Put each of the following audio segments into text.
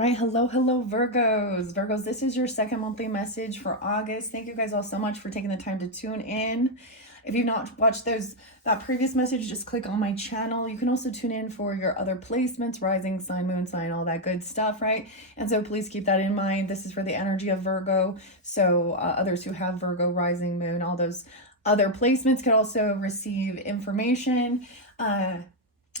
right, hello, Virgos. Virgos, this is your second monthly message for August. Thank you guys all so much for taking the time to tune in. If you've not watched that previous message, just click on my channel. You can also tune in for your other placements, rising sign, moon sign, all that good stuff, right? And so please keep that in mind. This is for the energy of Virgo. So others who have Virgo, rising, moon, all those other placements could also receive information.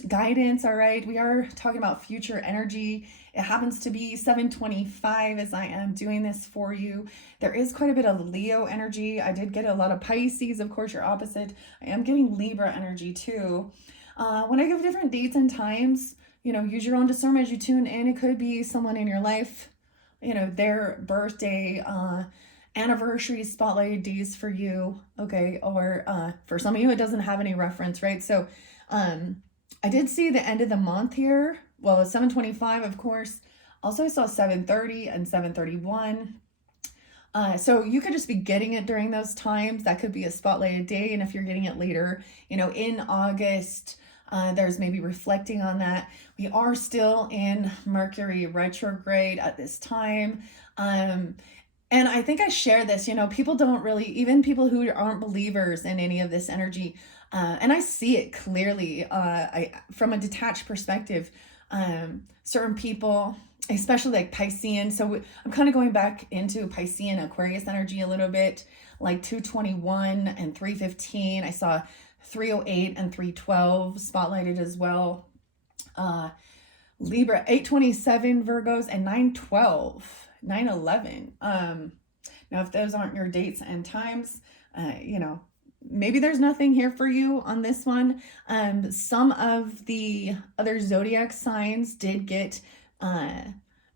Guidance. All right, we are talking about future energy. It happens to be 7:25 as I am doing this for you. There is quite a bit of Leo energy. I did get a lot of Pisces, of course, your opposite. I am getting Libra energy too. When I give different dates and times, use your own discernment as you tune in. It could be someone in your life, their birthday, anniversary, spotlighted days for you, okay? Or for some of you, it doesn't have any reference, right? So I did see the end of the month here. Well, it's 7:25, of course. Also, I saw 7:30 and 7:31. So you could just be getting it during those times. That could be a spotlighted day. And if you're getting it later, in August, there's maybe reflecting on that. We are still in Mercury retrograde at this time. And I think I share this, people don't really, even people who aren't believers in any of this energy, and I see it clearly from a detached perspective. Certain people, especially like Piscean. So I'm kind of going back into Piscean Aquarius energy a little bit, like 221 and 315. I saw 308 and 312 spotlighted as well. Libra 827 Virgos and 912, 911. Now, if those aren't your dates and times, maybe there's nothing here for you on this one. Some of the other zodiac signs did get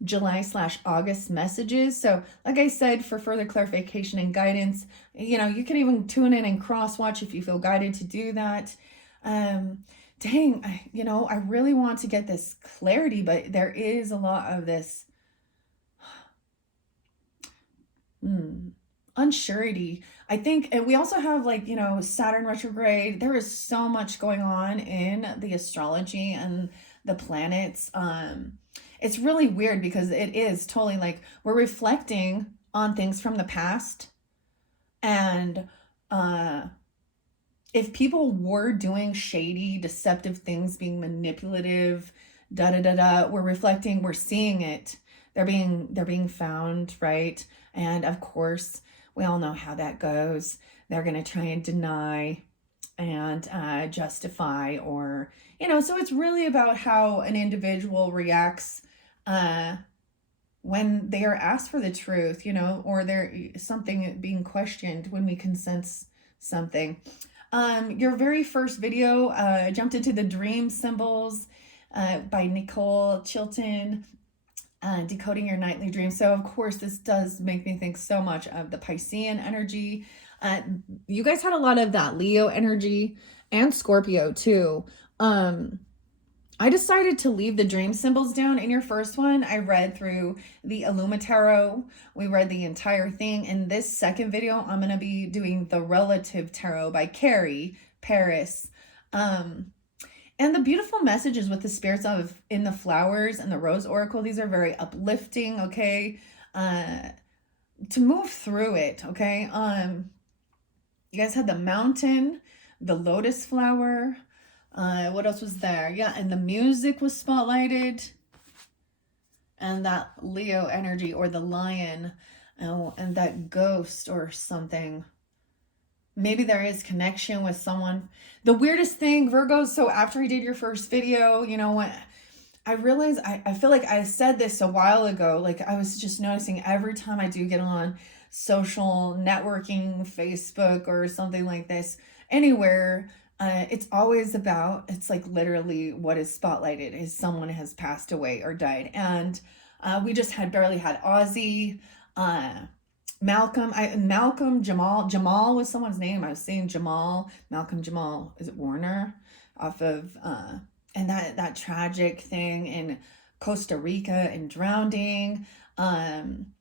July/August messages. So like I said, for further clarification and guidance, you can even tune in and cross watch if you feel guided to do that. I really want to get this clarity, but there is a lot of this unsurety. I think, and we also have Saturn retrograde. There is so much going on in the astrology and the planets. It's really weird because it is totally like we're reflecting on things from the past. And if people were doing shady, deceptive things, being manipulative, we're reflecting, we're seeing it. They're being found, right? And of course, we all know how that goes. They're going to try and deny and justify, or, so it's really about how an individual reacts when they are asked for the truth, or there's something being questioned, when we can sense something. Your very first video jumped into the dream symbols by Nicole Chilton. Decoding your nightly dreams. So of course, this does make me think so much of the Piscean energy. You guys had a lot of that Leo energy and Scorpio too. I decided to leave the dream symbols down in your first one. I read through the Illuma Tarot. We read the entire thing. In this second video, I'm going to be doing the Relative Tarot by Carrie Paris. And the beautiful messages with the spirits of in the flowers and the rose oracle, these are very uplifting, okay? To move through it, okay? You guys had the mountain, the lotus flower. What else was there? Yeah, and the music was spotlighted. And that Leo energy, or the lion, and that ghost or something. Maybe there is connection with someone. The weirdest thing, Virgos, so after I did your first video, what I realized, I feel like I said this a while ago, like I was just noticing every time I do get on social networking, Facebook or something like this, anywhere, it's always about, it's like literally what is spotlighted is someone has passed away or died. And we just barely had Ozzy, Malcolm, Jamal was someone's name. I was saying Malcolm Jamal, is it Warner? Off of, and that tragic thing in Costa Rica and drowning. And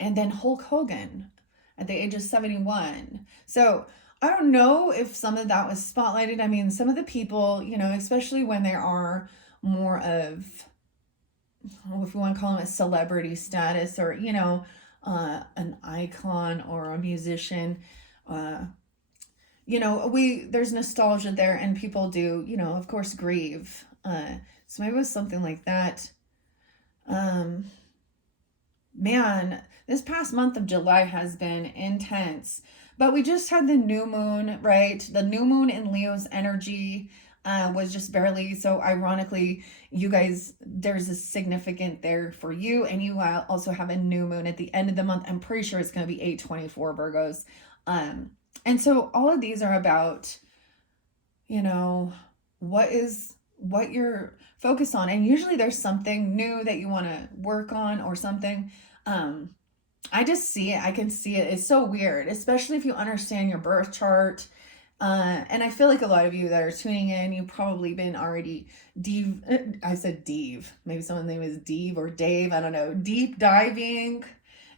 then Hulk Hogan at the age of 71. So I don't know if some of that was spotlighted. I mean, some of the people, especially when there are more of if you want to call them a celebrity status, or, you know, an icon or a musician. You know, there's nostalgia there, and people do, you know, of course, grieve. So maybe it was something like that. Um, Man, this past month of July has been intense. But we just had the new moon, right? The new moon in Leo's energy was just barely. So, ironically, you guys, there's a significant there for you. And you also have a new moon at the end of the month. I'm pretty sure it's going to be 8/24 Virgos. And so, all of these are about, you know, what you're focused on. And usually there's something new that you want to work on or something. I just see it. I can see it. It's so weird, especially if you understand your birth chart. And I feel like a lot of you that are tuning in, you've probably been already I said Deve. Maybe someone's name is Deve or Dave. I don't know. Deep diving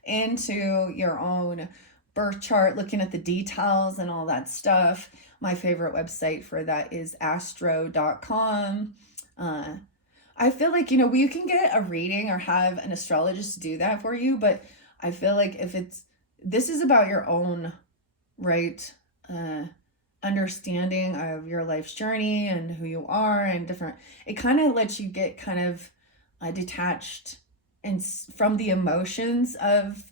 into your own birth chart, looking at the details and all that stuff. My favorite website for that is astro.com. I feel like, you know, you can get a reading or have an astrologist do that for you, but I feel like this is about your own, right, understanding of your life's journey and who you are and different, it kind of lets you get kind of detached and from the emotions of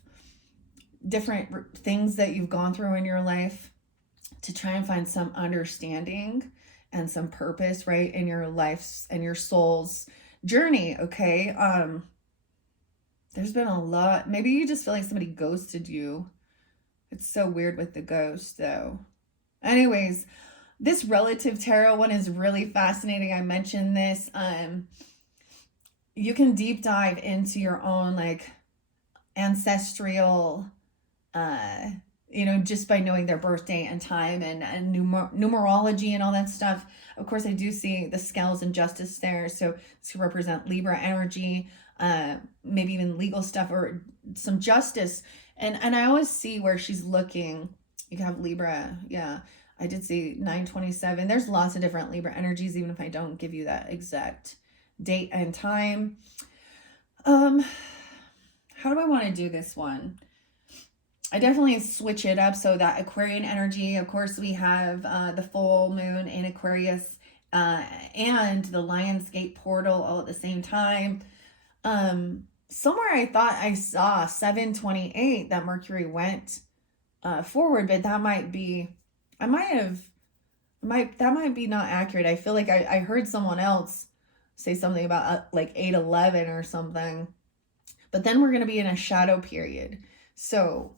different things that you've gone through in your life, to try and find some understanding and some purpose, right, in your life's and your soul's journey. Okay. There's been a lot. Maybe you just feel like somebody ghosted you. It's so weird with the ghost, though. Anyways, this relative tarot one is really fascinating. I mentioned this. You can deep dive into your own, like, ancestral, you know, just by knowing their birthday and time and numerology and all that stuff. Of course, I do see the scales and justice there. So to represent Libra energy, maybe even legal stuff or some justice. And I always see where she's looking. You can have Libra. Yeah, I did see 9/27. There's lots of different Libra energies, even if I don't give you that exact date and time. How do I want to do this one? I definitely switch it up. So that Aquarian energy, of course, we have the full moon in Aquarius and the Lionsgate portal all at the same time. Somewhere I thought I saw 7/28 that Mercury went forward, but that might be, that might be not accurate. I feel like I heard someone else say something about like 8/11 or something. But then we're going to be in a shadow period. So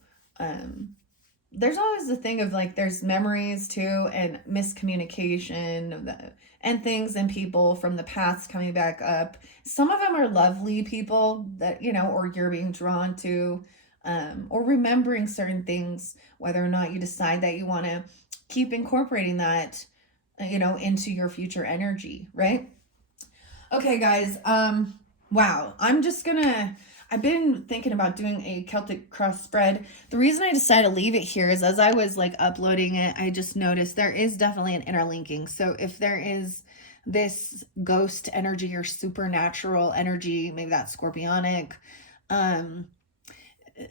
there's always the thing of like, there's memories too, and miscommunication and things and people from the past coming back up. Some of them are lovely people that, you know, or you're being drawn to, or remembering certain things, whether or not you decide that you want to keep incorporating that, you know, into your future energy, right? Okay, guys. Wow. I've been thinking about doing a Celtic cross spread. The reason I decided to leave it here is as I was like uploading it, I just noticed there is definitely an interlinking. So if there is this ghost energy or supernatural energy, maybe that's scorpionic,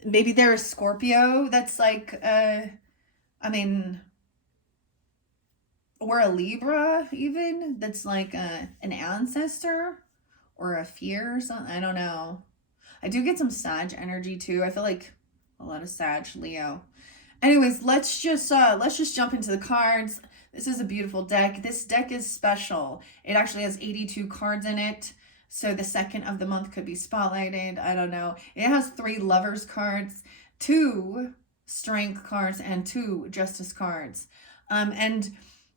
maybe there's Scorpio that's like, or a Libra even, that's like an ancestor or a fear or something. I don't know. I do get some Sag energy too. I feel like a lot of Sag, Leo. Anyways, let's just jump into the cards. This is a beautiful deck. This deck is special. It actually has 82 cards in it. So the second of the month could be spotlighted. I don't know. It has 3 lovers cards, 2 strength cards, and 2 justice cards. And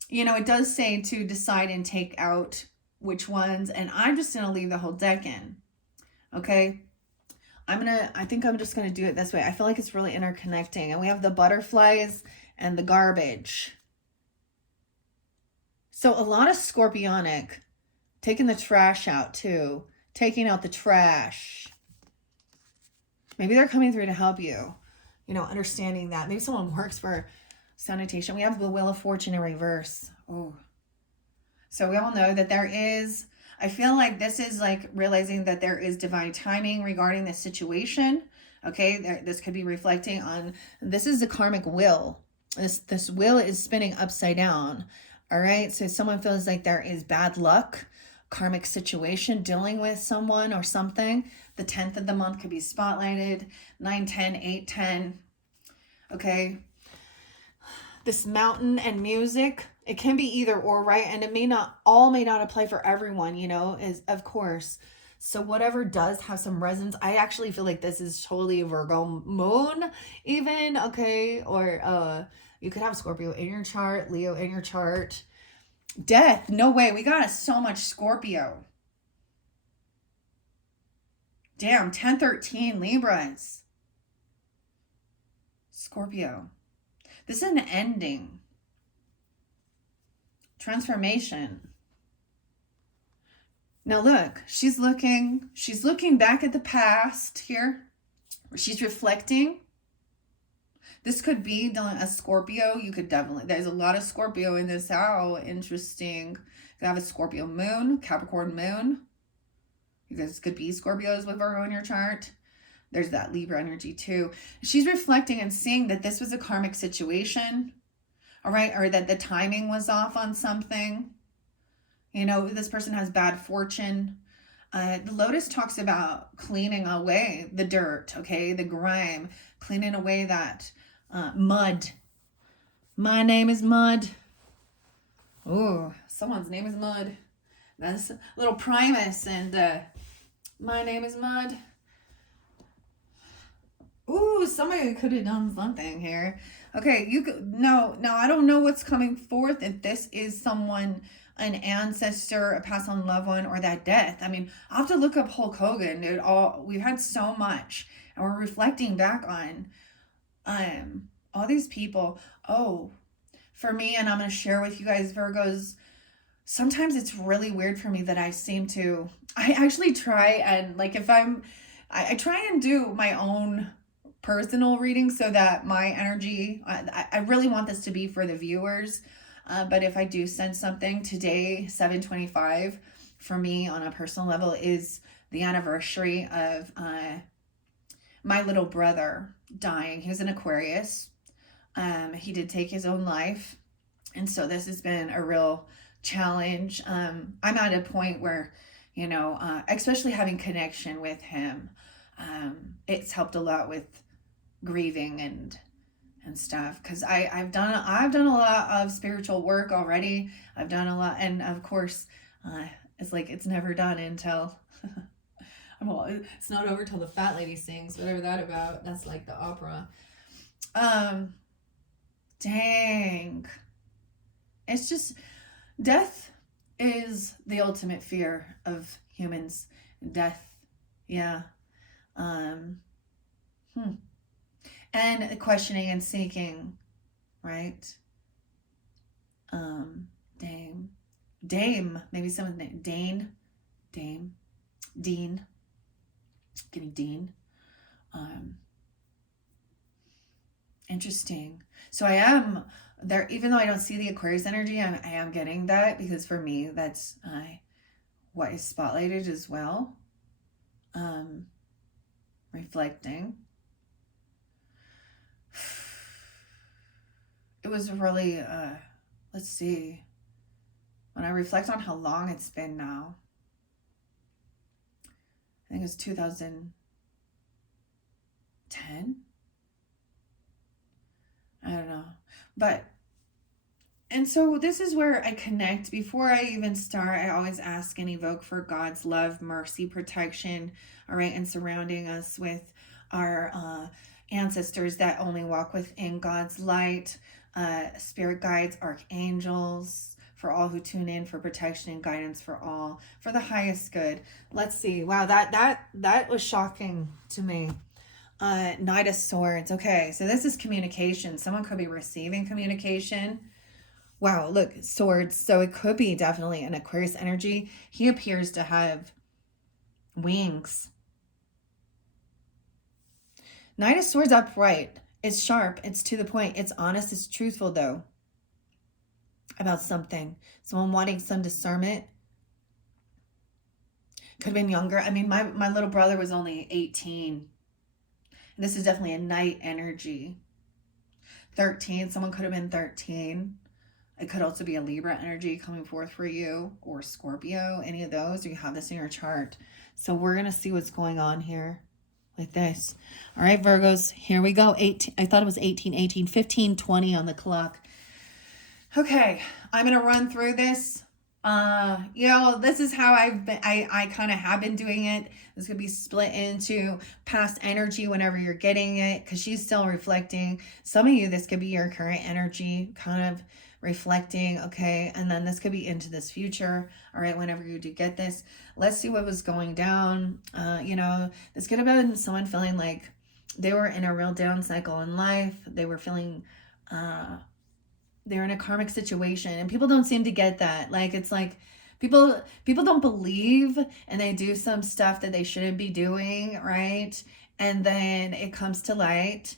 you know, it does say to decide and take out which ones, and I'm just going to leave the whole deck in. Okay? I think I'm just going to do it this way. I feel like it's really interconnecting. And we have the butterflies and the garbage. So a lot of scorpionic, taking the trash out too, taking out the trash. Maybe they're coming through to help you, you know, understanding that. Maybe someone works for sanitation. We have the Wheel of Fortune in reverse. Oh, so we all know that there is I feel like this is like realizing that there is divine timing regarding this situation. Okay, this could be reflecting on, this is the karmic wheel. This wheel is spinning upside down. All right, so someone feels like there is bad luck, karmic situation, dealing with someone or something. The 10th of the month could be spotlighted, 9, 10, 8, 10. Okay, this mountain and music, it can be either or, right? And it may not apply for everyone, you know, is of course. So whatever does have some resonance, I actually feel like this is totally a Virgo moon even, okay? Or you could have Scorpio in your chart, Leo in your chart. Death, no way. We got so much Scorpio. Damn, 10-13 Libras. Scorpio. This is an ending. Transformation. Now look, she's looking back at the past here. She's reflecting. This could be a Scorpio. You could definitely, there's a lot of Scorpio in this. How interesting. You have a Scorpio moon, Capricorn moon. You guys could be Scorpios with Virgo in your chart. There's that Libra energy too. She's reflecting and seeing that this was a karmic situation, all right? Or that the timing was off on something. You know, this person has bad fortune. The Lotus talks about cleaning away the dirt, okay? The grime, cleaning away that mud. My name is Mud. Ooh, someone's name is Mud. That's a little Primus and my name is Mud. Ooh, somebody could have done something here. Okay, you could, no, I don't know what's coming forth. If this is someone, an ancestor, a past on loved one, or that death. I mean, I'll have to look up Hulk Hogan, dude. We've had so much, and we're reflecting back on all these people. Oh, for me, and I'm gonna share with you guys, Virgos. Sometimes it's really weird for me that I actually try and like if I try and do my own personal reading so that my energy, I really want this to be for the viewers. But if I do send something today, 7/25, for me on a personal level is the anniversary of my little brother dying. He was an Aquarius. He did take his own life. And so this has been a real challenge. I'm at a point where, you know, especially having connection with him, it's helped a lot with grieving and stuff, because I've done a lot of spiritual work already. I've done a lot, and of course it's like it's never done until well, it's not over till the fat lady sings, whatever that about. That's like the opera. Dang, it's just, death is the ultimate fear of humans. Death, yeah. And questioning and seeking, right? Dame, maybe someone's name, Dean, getting Dean. Interesting. So I am there, even though I don't see the Aquarius energy, I am getting that, because for me, that's what is spotlighted as well. Reflecting. It was really, let's see, when I reflect on how long it's been now, I think it's 2010. I don't know. But, and so this is where I connect. Before I even start, I always ask and evoke for God's love, mercy, protection, all right, and surrounding us with our ancestors that only walk within God's light, spirit guides, archangels, for all who tune in, for protection and guidance for all, for the highest good. Let's see. Wow, that was shocking to me. Knight of Swords. Okay, so this is communication. Someone could be receiving communication. Wow, look, swords. So it could be definitely an Aquarius energy. He appears to have wings. Knight of Swords upright. It's sharp. It's to the point. It's honest. It's truthful, though, about something. Someone wanting some discernment. Could have been younger. I mean, my little brother was only 18. This is definitely a night energy. 13, someone could have been 13. It could also be a Libra energy coming forth for you, or Scorpio, any of those. You have this in your chart. So we're going to see what's going on here with this. All right, Virgos, here we go. 18. I thought it was 18, 18, 15, 20 on the clock. Okay, I'm going to run through this. This is how I've been, I kind of have been doing it. This could be split into past energy whenever you're getting it, because she's still reflecting. Some of you, this could be your current energy kind of reflecting, okay? And then this could be into this future, all right, whenever you do get this. Let's see what was going down. This could have been someone feeling like they were in a real down cycle in life. They were feeling, they're in a karmic situation, and people don't seem to get that. Like, it's like people don't believe, and they do some stuff that they shouldn't be doing, right? And then it comes to light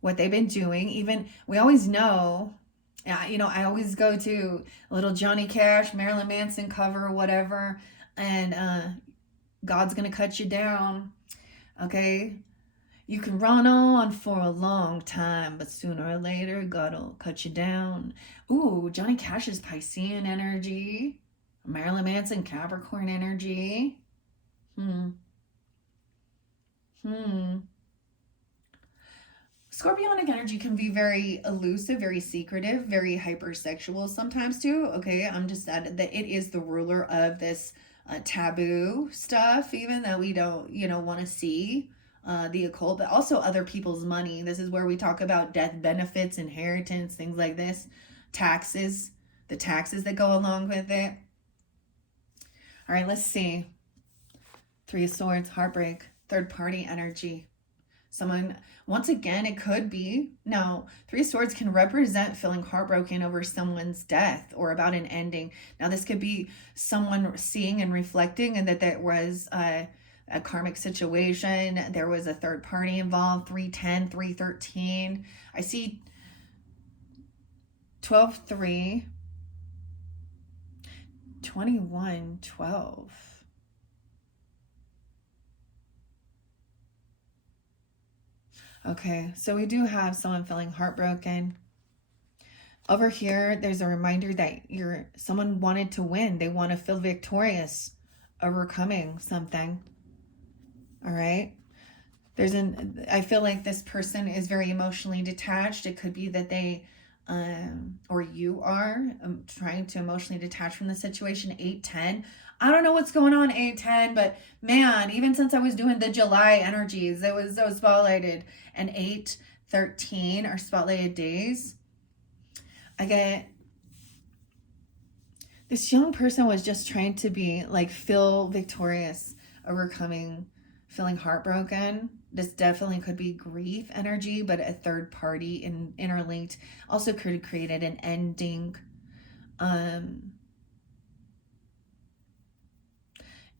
what they've been doing. Even we always know, I always go to a little Johnny Cash, Marilyn Manson cover, whatever, and God's gonna cut you down, okay? You can run on for a long time, but sooner or later, God will cut you down. Ooh, Johnny Cash's Piscean energy. Marilyn Manson, Capricorn energy. Scorpionic energy can be very elusive, very secretive, very hypersexual sometimes too. Okay, I'm just that it is the ruler of this taboo stuff, even that we don't, want to see. The occult, but also other people's money. This is where we talk about death benefits, inheritance, things like this, taxes, the taxes that go along with it. All right, let's see. 3 of Swords, heartbreak, third party energy. Someone, once again, it could be. Now, 3 of Swords can represent feeling heartbroken over someone's death or about an ending. Now, this could be someone seeing and reflecting, and that there was a karmic situation. There was a third party involved. 310, 313. I see 12, 3, 21, 12. Okay, so we do have someone feeling heartbroken. Over here, there's a reminder that someone wanted to win. They want to feel victorious, overcoming something. All right. I feel like this person is very emotionally detached. It could be that they, or you are trying to emotionally detach from the situation. 810. I don't know what's going on, 810, but man, even since I was doing the July energies, it was so spotlighted. And 813 are spotlighted days. I get this young person was just trying to be like, feel victorious, overcoming, feeling heartbroken. This definitely could be grief energy, but a third party interlinked also could have created an ending.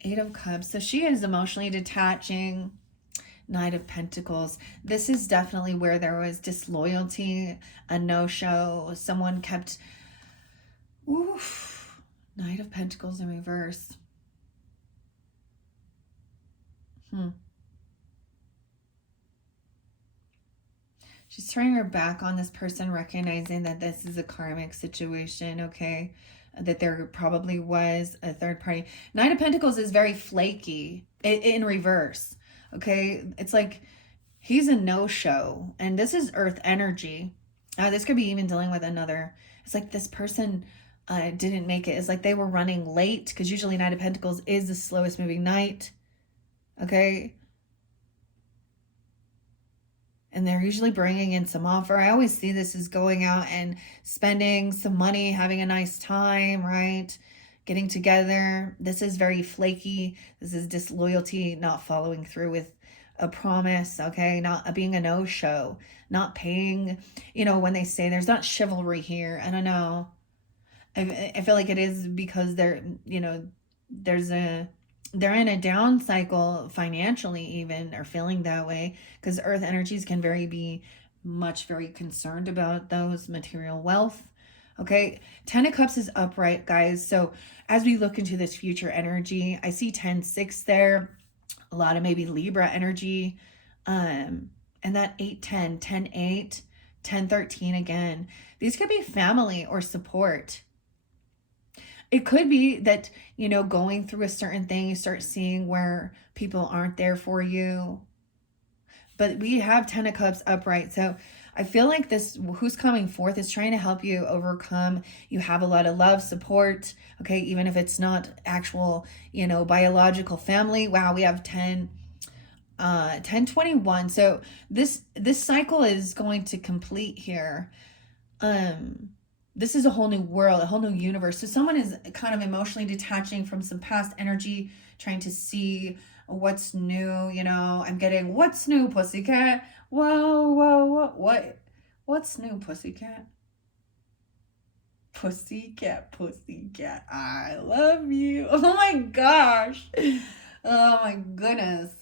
8 of Cups. So she is emotionally detaching. Knight of Pentacles. This is definitely where there was disloyalty, a no-show. Someone kept... Oof. Knight of Pentacles in reverse. She's turning her back on this person, recognizing that this is a karmic situation, okay? That there probably was a third party. Knight of Pentacles is very flaky in reverse, okay? It's like he's a no-show, and this is earth energy. This could be even dealing with another. It's like this person didn't make it. It's like they were running late, because usually Knight of Pentacles is the slowest moving knight, okay? And they're usually bringing in some offer. I always see this as going out and spending some money, having a nice time, right? Getting together. This is very flaky. This is disloyalty, not following through with a promise, okay? Not being a no-show, not paying, when they say there's not chivalry here. I don't know. I feel like it is because they're in a down cycle financially, even, or feeling that way, because earth energies can very concerned about those material wealth. Okay, 10 of Cups is upright, guys. So as we look into this future energy, I see 10-6 there. A lot of maybe Libra energy. And that 8-10, 10-8, 10-13 again. These could be family or support. It could be that, you know, going through a certain thing, you start seeing where people aren't there for you. But we have 10 of Cups upright. So I feel like this, who's coming forth, is trying to help you overcome. You have a lot of love, support. Okay, even if it's not actual, you know, biological family. Wow, we have 10-21. So this cycle is going to complete here. This is a whole new world, a whole new universe. So someone is kind of emotionally detaching from some past energy, trying to see what's new. You know, I'm getting, what's new, pussycat? Whoa, what's new, pussycat? Pussycat, I love you. Oh my gosh. Oh my goodness.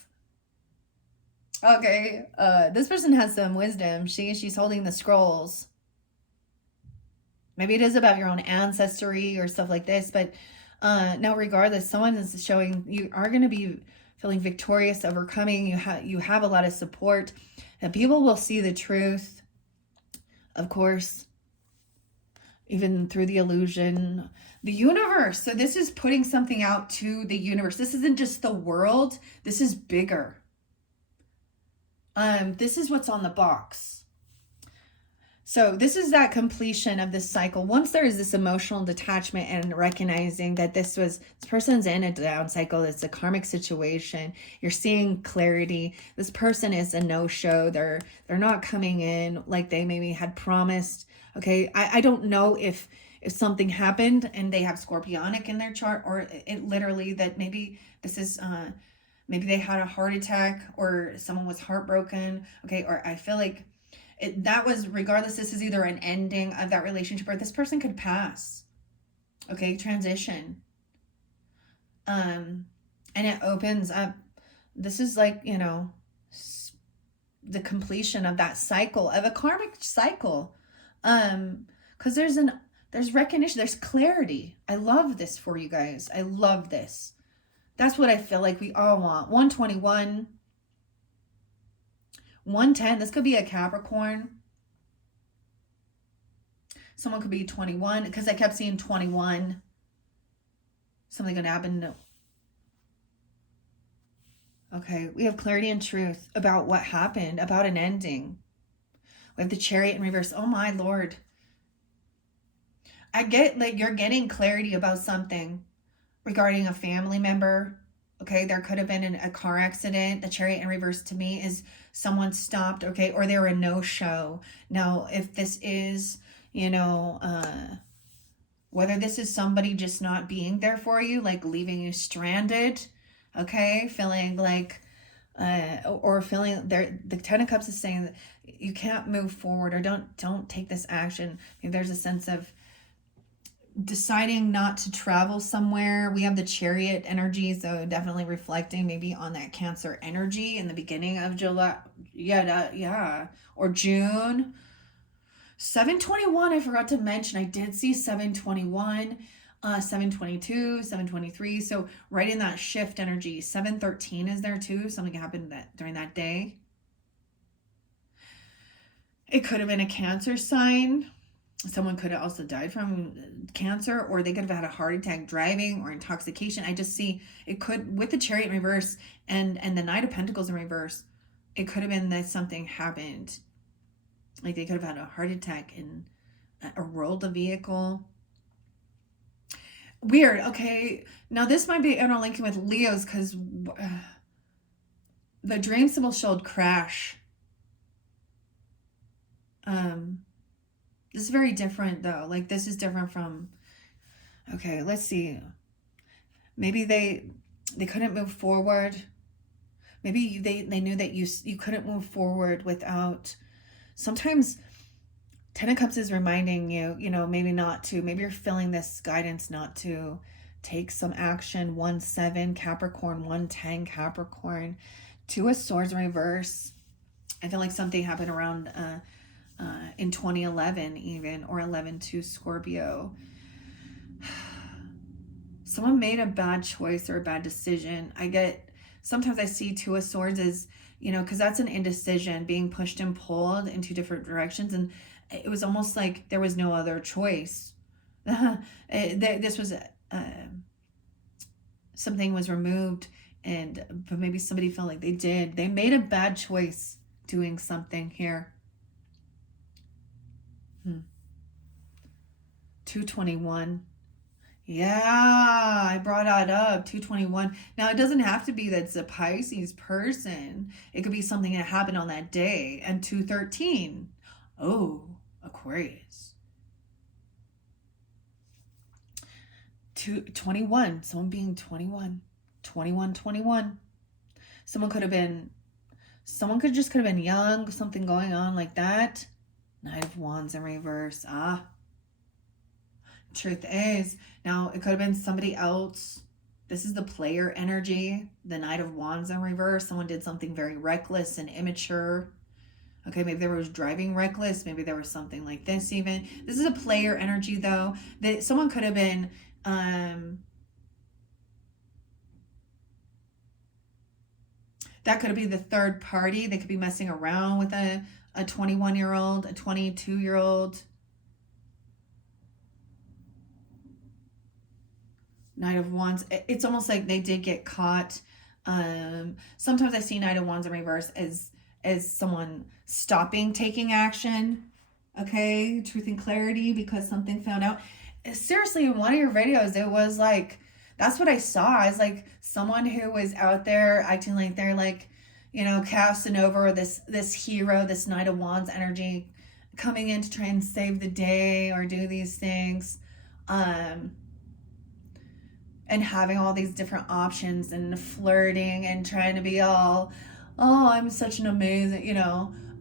Okay, this person has some wisdom. She's holding the scrolls. Maybe it is about your own ancestry or stuff like this, but no, regardless, someone is showing you are going to be feeling victorious, overcoming. You have a lot of support, and people will see the truth, of course, even through the illusion. The universe. So this is putting something out to the universe. This isn't just the world. This is bigger. This is what's on the box. So this is that completion of this cycle. Once there is this emotional detachment and recognizing that this person's in a down cycle, it's a karmic situation. You're seeing clarity. This person is a no-show. They're not coming in like they maybe had promised. Okay, I don't know if something happened and they have Scorpionic in their chart, or it literally that maybe this is maybe they had a heart attack or someone was heartbroken. Okay, or I feel like that was, regardless, this is either an ending of that relationship or this person could pass. Okay, transition. And it opens up. This is like, you know, the completion of that cycle, of a karmic cycle. Because there's recognition, there's clarity. I love this for you guys. I love this. That's what I feel like we all want. 121. 110, this could be a Capricorn. Someone could be 21, because I kept seeing 21. Something gonna happen. No. Okay, we have clarity and truth about what happened, about an ending. We have the Chariot in reverse. Oh my Lord. I get like you're getting clarity about something regarding a family member. Okay, there could have been a car accident. The Chariot in reverse to me is someone stopped, okay, or they were a no-show. Now, if this is, you know, whether this is somebody just not being there for you, like leaving you stranded, okay, feeling like, or feeling there, the 10 of Cups is saying that you can't move forward, or don't take this action. Maybe there's a sense of deciding not to travel somewhere. We have the Chariot energy, so definitely reflecting maybe on that Cancer energy in the beginning of July. Yeah, or June. 721, I forgot to mention. I did see 721, 722, 723. So right in that shift energy. 713 is there too. Something happened during that day. It could have been a Cancer sign. Someone could have also died from cancer, or they could have had a heart attack driving, or intoxication. I just see it could, with the Chariot in reverse and the Knight of Pentacles in reverse, it could have been that something happened. Like they could have had a heart attack and rolled a vehicle. Weird. Okay, now this might be interlinking with Leos, because the dream symbol showed crash. This is very different though. Like this is different from, okay, let's see. Maybe they couldn't move forward. Maybe they knew that you couldn't move forward without, sometimes 10 of Cups is reminding you, you know, maybe not to, maybe you're feeling this guidance not to take some action. 1-7 Capricorn, 1-10 Capricorn, 2 of Swords in reverse. I feel like something happened around in 2011 even, or 11-2 Scorpio. Someone made a bad choice or a bad decision. Sometimes I see Two of Swords as, because that's an indecision, being pushed and pulled in two different directions. And it was almost like there was no other choice. This was, something was removed, but maybe somebody felt like they made a bad choice doing something here. 221. Yeah, I brought that up. 221. Now, it doesn't have to be that it's a Pisces person. It could be something that happened on that day. And 213. Oh, Aquarius. 221. Someone being 21. 21. Someone could have been young, something going on like that. Knight of Wands in reverse. Truth is, now it could have been somebody else. This is the player energy. The Knight of Wands in reverse. Someone did something very reckless and immature. Okay, maybe they were driving reckless. Maybe there was something like this even. This is a player energy though. That someone could have been that could be the third party. They could be messing around with a 21-year-old, a 22-year-old. Knight of Wands. It's almost like they did get caught. Sometimes I see Knight of Wands in reverse as someone stopping taking action. Okay, truth and clarity, because something found out. Seriously, in one of your videos, it was like, that's what I saw. It's like someone who was out there acting like they're like, Casanova, this hero, this Knight of Wands energy, coming in to try and save the day or do these things. And having all these different options and flirting and trying to be all, oh, I'm such an amazing,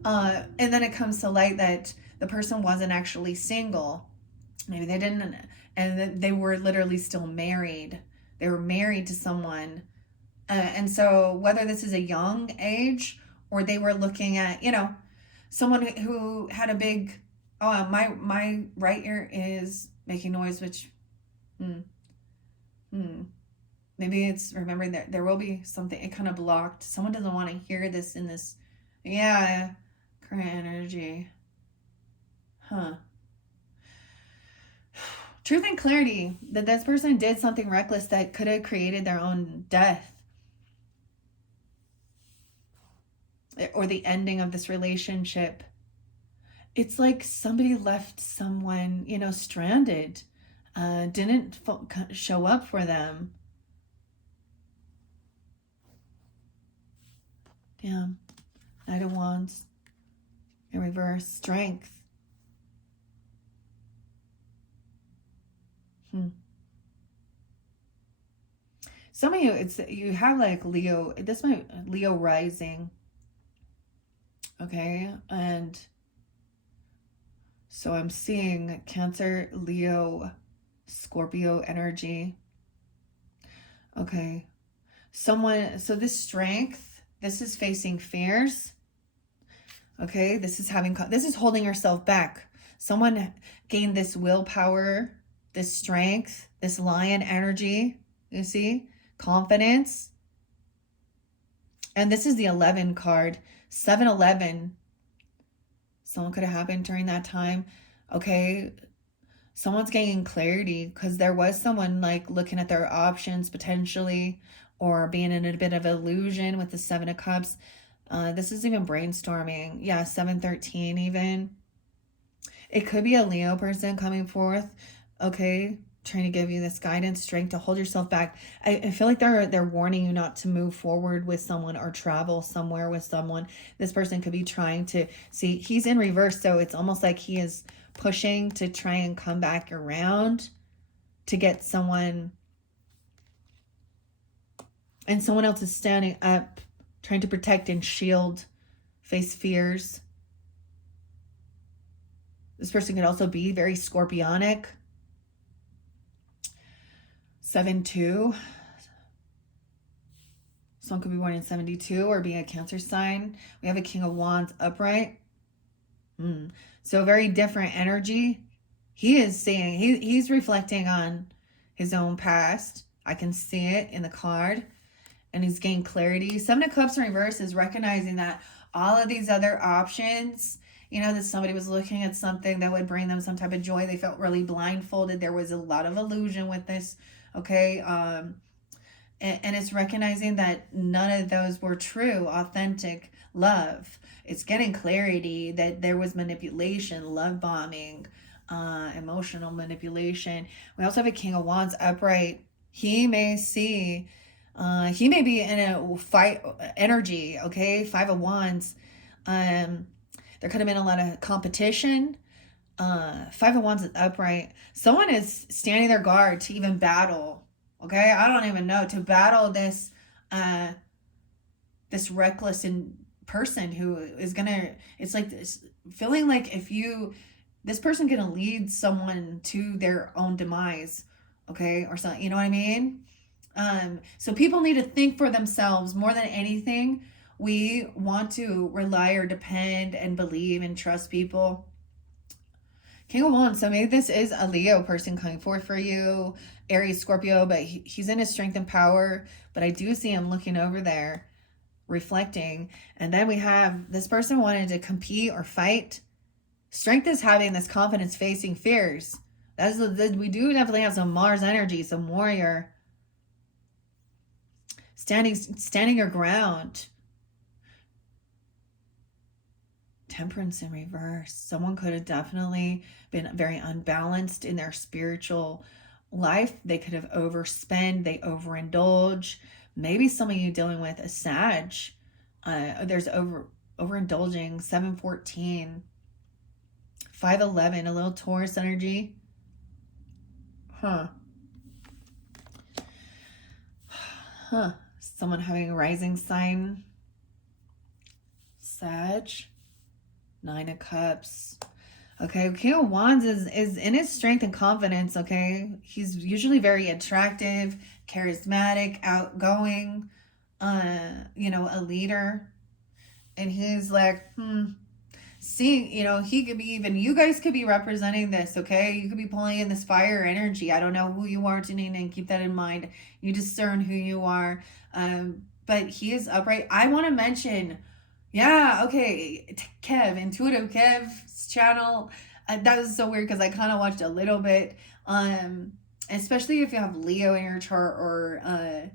and then it comes to light that the person wasn't actually single. Maybe they didn't, and they were literally still married. They were married to someone. And so whether this is a young age or they were looking at, someone who had a big, my right ear is making noise, which, maybe it's, remember that there will be something, it kind of blocked. Someone doesn't want to hear this in this, current energy. Truth and clarity, that this person did something reckless that could have created their own death. Or the ending of this relationship. It's like somebody left someone, stranded. Didn't show up for them. Yeah. Knight of Wands in reverse. Strength. Some of you have like Leo. This might Leo rising. Okay, and so I'm seeing Cancer, Leo, Scorpio energy. Okay, so this strength, this is facing fears. Okay, this is holding yourself back. Someone gained this willpower, this strength, this lion energy. You see, confidence. And this is the 11 card, 7-11. Someone could have happened during that time. Okay, someone's gaining clarity because there was someone like looking at their options potentially, or being in a bit of illusion with the 7 of Cups. This is even brainstorming. Yeah, 7-13 even. It could be a Leo person coming forth. Okay, trying to give you this guidance, strength to hold yourself back. I feel like they're warning you not to move forward with someone or travel somewhere with someone. This person could be trying to see, he's in reverse, so it's almost like he is pushing to try and come back around to get someone, and someone else is standing up trying to protect and shield, face fears. This person could also be very scorpionic. 7-2. Someone could be born in 72 or being a Cancer sign. We have a King of Wands upright. So very different energy. He is seeing, he's reflecting on his own past. I can see it in the card. And he's gained clarity. Seven of Cups in reverse is recognizing that all of these other options, you know, that somebody was looking at something that would bring them some type of joy. They felt really blindfolded. There was a lot of illusion with this. Okay. And it's recognizing that none of those were true, authentic love. It's getting clarity that there was manipulation, love bombing, emotional manipulation. We also have a King of Wands upright. He may see, he may be in a fight energy, okay? Five of Wands. There could have been a lot of competition. Five of Wands is upright. Someone is standing their guard to even battle. Okay, I don't even know, to battle this this reckless person who is gonna, it's like this feeling like if you, this person gonna lead someone to their own demise, okay, or something, you know what I mean? So people need to think for themselves more than anything. We want to rely or depend and believe and trust people. King of Wands, so maybe this is a Leo person coming forth for you, Aries, Scorpio, but he's in his strength and power, but I do see him looking over there, reflecting. And then we have this person wanted to compete or fight. Strength is having this confidence facing fears. We do definitely have some Mars energy, some warrior. Standing your ground. Temperance in reverse. Someone could have definitely been very unbalanced in their spiritual life. They could have overspent, they overindulge. Maybe some of you dealing with a Sag. There's overindulging. 714, 511, a little Taurus energy. Someone having a rising sign. Sag. Nine of Cups. Okay, King of Wands is in his strength and confidence, okay? He's usually very attractive, charismatic, outgoing, you know, a leader. And he's like, seeing, you know, he could be even, you guys could be representing this, okay? You could be pulling in this fire energy. I don't know who you are, Janine, and keep that in mind. You discern who you are. But he is upright. I want to mention, yeah, okay, Kev, Intuitive Kev's channel. That was so weird because I kind of watched a little bit. Especially if you have Leo in your chart or,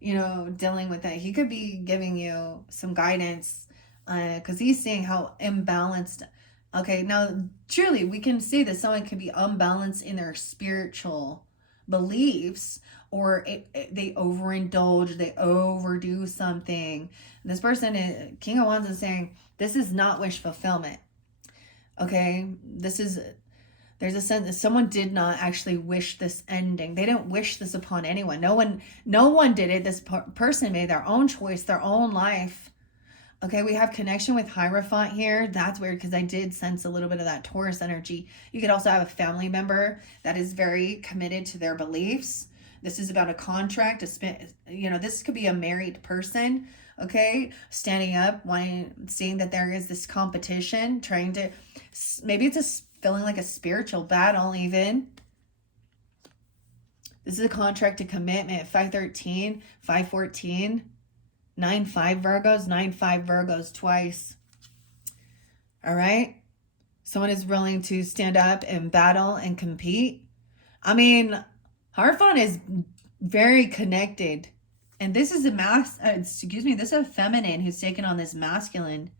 you know, dealing with that. He could be giving you some guidance because he's seeing how imbalanced. Okay, now, truly, we can see that someone can be unbalanced in their spiritual beliefs, or they overindulge, they overdo something. And this person, King of Wands, is saying, this is not wish fulfillment. Okay, this is, there's a sense that someone did not actually wish this ending. They didn't wish this upon anyone. No one did it. This person made their own choice, their own life. Okay, we have connection with Hierophant here. That's weird because I did sense a little bit of that Taurus energy. You could also have a family member that is very committed to their beliefs. This is about a contract. You know, this could be a married person, okay, standing up, seeing that there is this competition, trying to, maybe it's feeling like a spiritual battle even. This is a contract to commitment. 513, 514. 9-5 Virgos, 9-5 Virgos twice. All right. Someone is willing to stand up and battle and compete. I mean, Hierophant is very connected. And this is this is a feminine who's taken on this masculine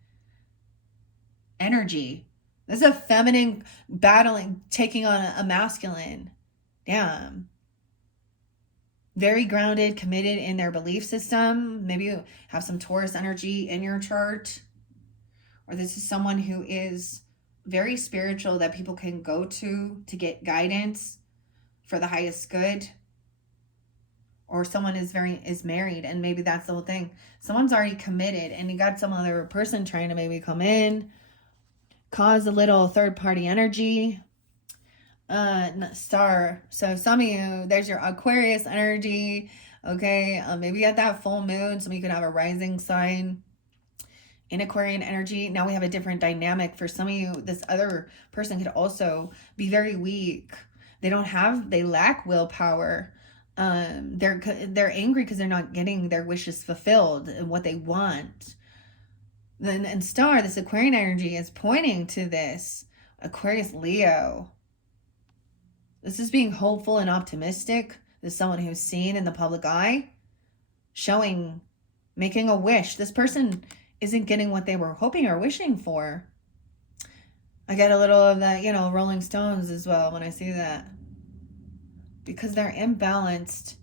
energy. This is a feminine battling, taking on a masculine. Damn. Very grounded, committed in their belief system. Maybe you have some Taurus energy in your chart. Or this is someone who is very spiritual that people can go to get guidance for the highest good. Or someone is married, and maybe that's the whole thing. Someone's already committed and you got some other person trying to maybe come in, cause a little third-party energy. Star. So some of you, there's your Aquarius energy. Okay, maybe at that full moon, some of you could have a rising sign in Aquarian energy. Now we have a different dynamic. For some of you, this other person could also be very weak. They lack willpower. They're angry because they're not getting their wishes fulfilled and what they want. Then and star, this Aquarian energy is pointing to this Aquarius Leo. This is being hopeful and optimistic. This is someone who's seen in the public eye, showing, making a wish. This person isn't getting what they were hoping or wishing for. I get a little of that, Rolling Stones as well when I see that. Because they're imbalanced.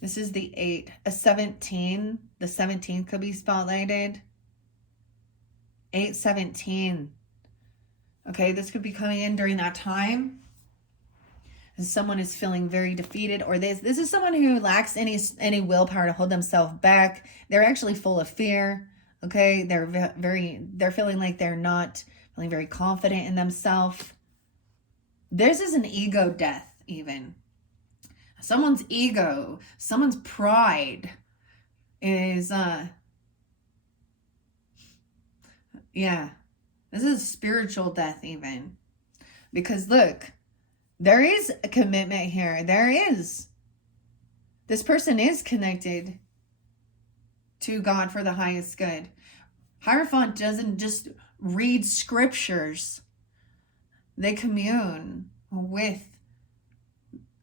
This is the 8. A 17. The 17 could be spotlighted. 817. Okay, this could be coming in during that time. Someone is feeling very defeated, or this is someone who lacks any willpower to hold themselves back. They're actually full of fear. Okay, they're feeling like they're not feeling very confident in themselves. This is an ego death, even. Someone's ego, someone's pride is this is spiritual death, even. Because look, there is a commitment here. There is. This person is connected to God for the highest good. Hierophant doesn't just read scriptures. They commune with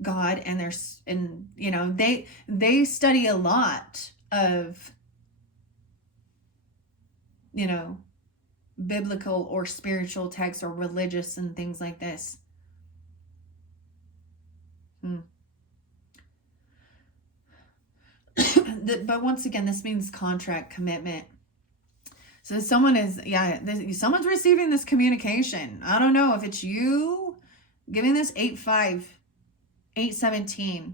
God, and they study a lot of biblical or spiritual texts or religious and things like this. But once again, this means contract, commitment. So someone's receiving this communication. I don't know if it's you giving this 8-5, 8-17,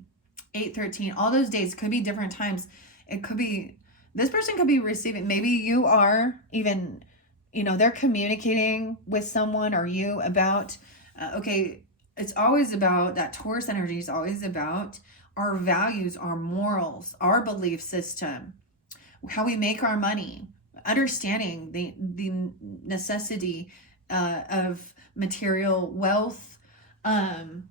8-13, all those days. Could be different times. It could be, this person could be receiving, maybe you are even, they're communicating with someone or you about, it's always about, that Taurus energy is always about our values, our morals, our belief system, how we make our money, understanding the necessity of material wealth, and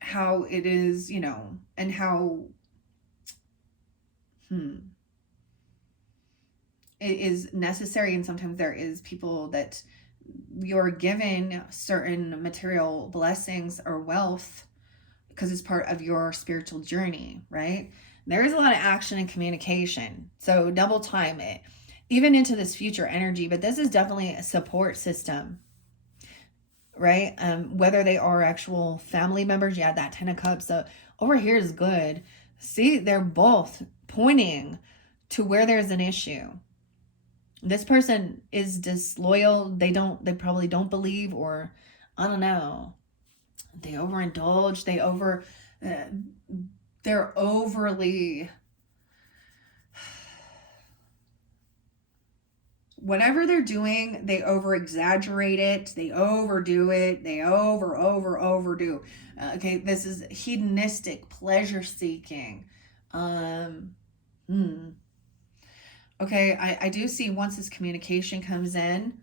how it is, and how it is necessary. And sometimes there is people that you're given certain material blessings or wealth because it's part of your spiritual journey, right? There is a lot of action and communication. So double time it, even into this future energy. But this is definitely a support system, right? Whether they are actual family members, that 10 of Cups. So over here is good. See, they're both pointing to where there's an issue. This person is disloyal. They probably don't believe, or I don't know. They overindulge. They're overly, whatever they're doing, they over exaggerate it. They overdo it. They overdo. Okay. This is hedonistic, pleasure seeking. Okay, I do see once this communication comes in,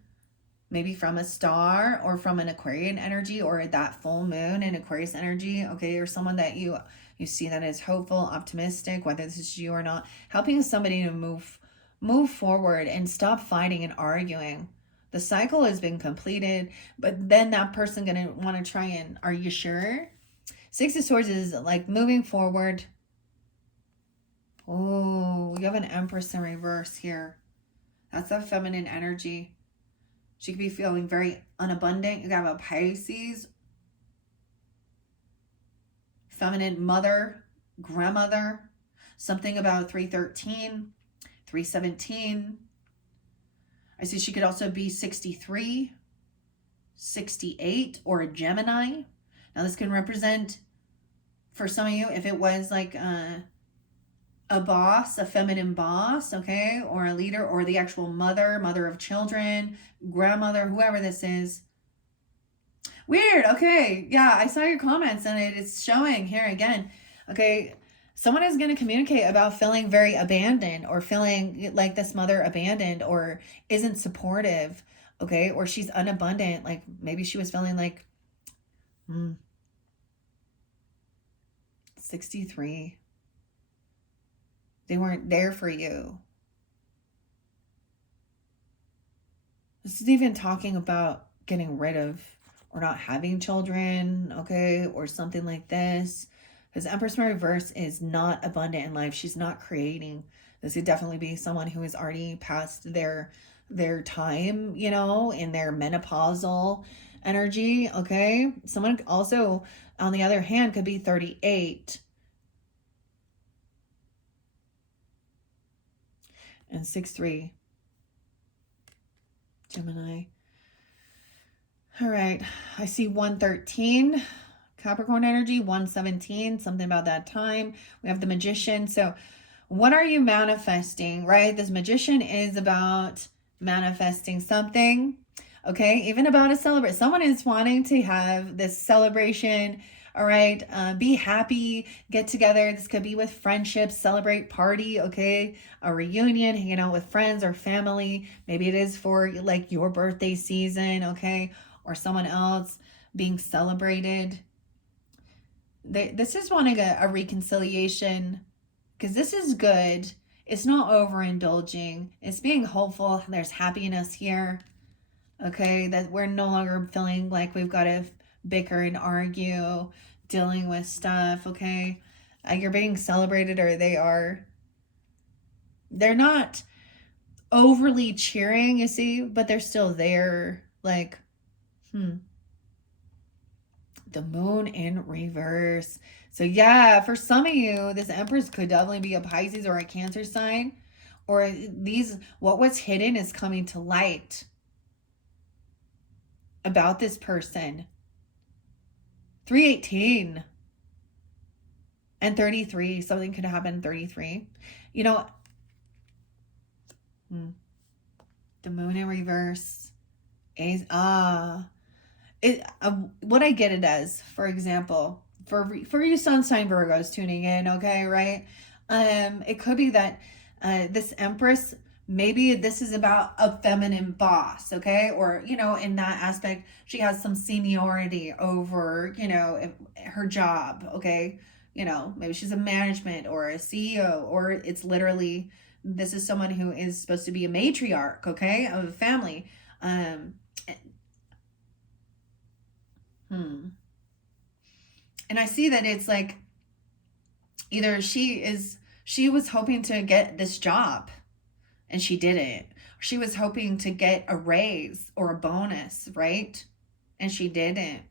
maybe from a star or from an Aquarian energy, or that full moon in Aquarius energy, okay, or someone that you see that is hopeful, optimistic, whether this is you or not, helping somebody to move forward and stop fighting and arguing. The cycle has been completed, but then that person gonna want to try and, are you sure? 6 of Swords is like moving forward. Oh, you have an Empress in reverse here. That's a feminine energy. She could be feeling very unabundant. You have a Pisces. Feminine mother, grandmother. Something about 313, 317. I see she could also be 63, 68, or a Gemini. Now this can represent, for some of you, if it was like a boss, a feminine boss, okay, or a leader, or the actual mother of children, grandmother, whoever this is. Weird. Okay. Yeah, I saw your comments and it's showing here again. Okay. Someone is going to communicate about feeling very abandoned or feeling like this mother abandoned or isn't supportive. Okay. Or she's unabundant. Like maybe she was feeling like, 63. They weren't there for you. This is even talking about getting rid of or not having children, okay, or something like this. Because Empress in reverse is not abundant in life. She's not creating. This could definitely be someone who is already past their time, you know, in their menopausal energy, okay? Someone also, on the other hand, could be 38 and 6'3". Gemini. All right. I see 113 Capricorn energy, 117, something about that time. We have the Magician. So what are you manifesting, right? This Magician is about manifesting something, okay? Even about a celebration. Someone is wanting to have this celebration, all right? Be happy, get together. This could be with friendships, celebrate, party, okay? A reunion, hanging out with friends or family. Maybe it is for like your birthday season, okay? Or someone else being celebrated. This is wanting a reconciliation because this is good. It's not overindulging. It's being hopeful. There's happiness here. Okay, that we're no longer feeling like we've got to bicker and argue, dealing with stuff. Okay, you're being celebrated, or they are. They're not overly cheering, you see, but they're still there. Like, the moon in reverse. So yeah, for some of you, this Empress could definitely be a Pisces or a Cancer sign. Or what was hidden is coming to light about this person. 318 and 33. Something could happen 33. You know, the moon in reverse is what I get it as, for example, for you sun sign Virgos tuning in, okay, right? It could be that this Empress, maybe this is about a feminine boss, okay? Or, you know, in that aspect, she has some seniority over, you know, her job, okay? You know, maybe she's a management or a CEO, or it's literally, this is someone who is supposed to be a matriarch, okay, of a family. And I see that it's like either she was hoping to get this job and she didn't. She was hoping to get a raise or a bonus, right? And she didn't.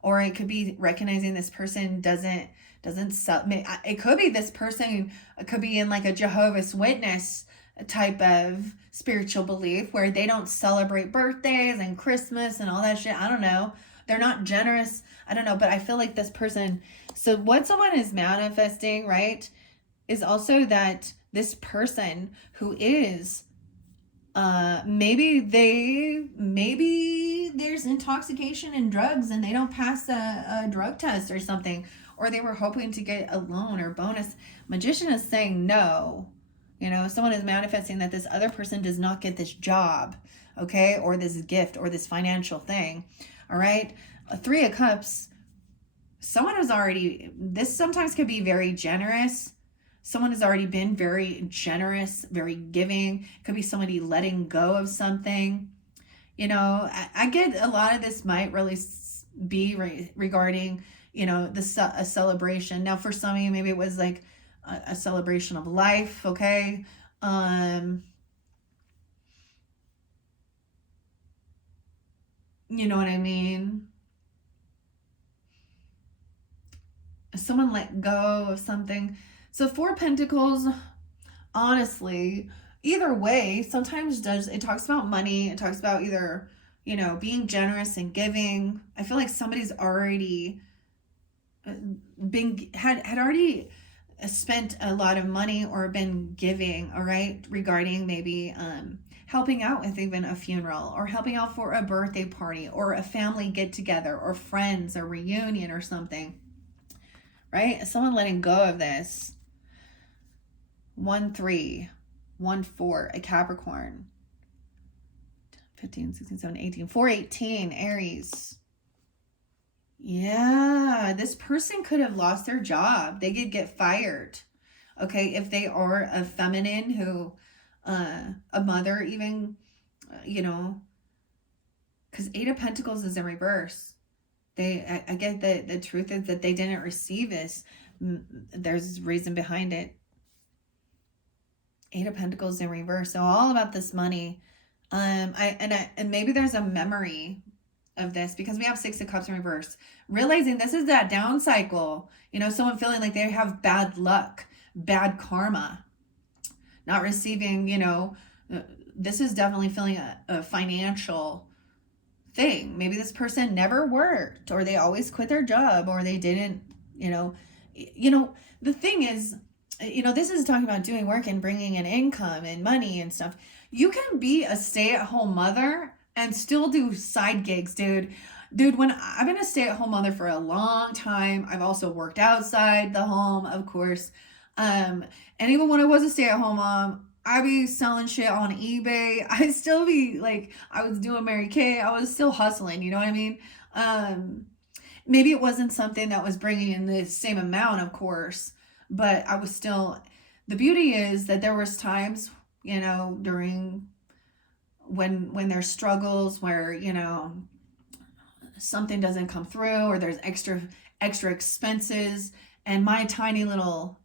Or it could be recognizing this person doesn't it could be this person could be in like a Jehovah's Witness type of spiritual belief where they don't celebrate birthdays and Christmas and all that shit. I don't know. They're not generous. I don't know, but I feel like this person, so what someone is manifesting, right, is also that this person who is maybe there's intoxication and drugs and they don't pass a drug test or something, or they were hoping to get a loan or bonus. Magician is saying no. You know, someone is manifesting that this other person does not get this job, okay, or this gift or this financial thing. All right, a 3 of Cups, someone has already, this sometimes could be very generous. Someone has already been very generous, very giving. Could be somebody letting go of something. You know, I get a lot of this might really be regarding, you know, a celebration. Now, for some of you, maybe it was like a celebration of life, okay? You know what I mean? Someone let go of something. So 4 Pentacles, honestly, either way, sometimes it talks about money. It talks about either, you know, being generous and giving. I feel like somebody's already had already spent a lot of money or been giving, all right, regarding maybe helping out with even a funeral, or helping out for a birthday party, or a family get together, or friends, or reunion, or something, right? Someone letting go of this. 1-3, 1-4, a Capricorn. 15, 16, 17, 18, 4-18, Aries. Yeah, this person could have lost their job. They could get fired. Okay, if they are a feminine who, a mother even, you know, because 8 of Pentacles is in reverse. I get that the truth is that they didn't receive this. There's reason behind it. 8 of Pentacles in reverse. So all about this money. And maybe there's a memory of this, because we have 6 of Cups in reverse. Realizing this is that down cycle. You know, someone feeling like they have bad luck, bad karma, not receiving, you know, this is definitely feeling a financial thing. Maybe this person never worked, or they always quit their job, or they didn't, you know, the thing is, you know, this is talking about doing work and bringing in income and money and stuff. You can be a stay-at-home mother and still do side gigs, dude. When I've been a stay-at-home mother for a long time, I've also worked outside the home, of course. And even when I was a stay-at-home mom, I'd be selling shit on eBay. I'd still be like, I was doing Mary Kay. I was still hustling, you know what I mean? Maybe it wasn't something that was bringing in the same amount, of course, but I was still, the beauty is that there was times, you know, during when there's struggles where, you know, something doesn't come through, or there's extra expenses, and my tiny little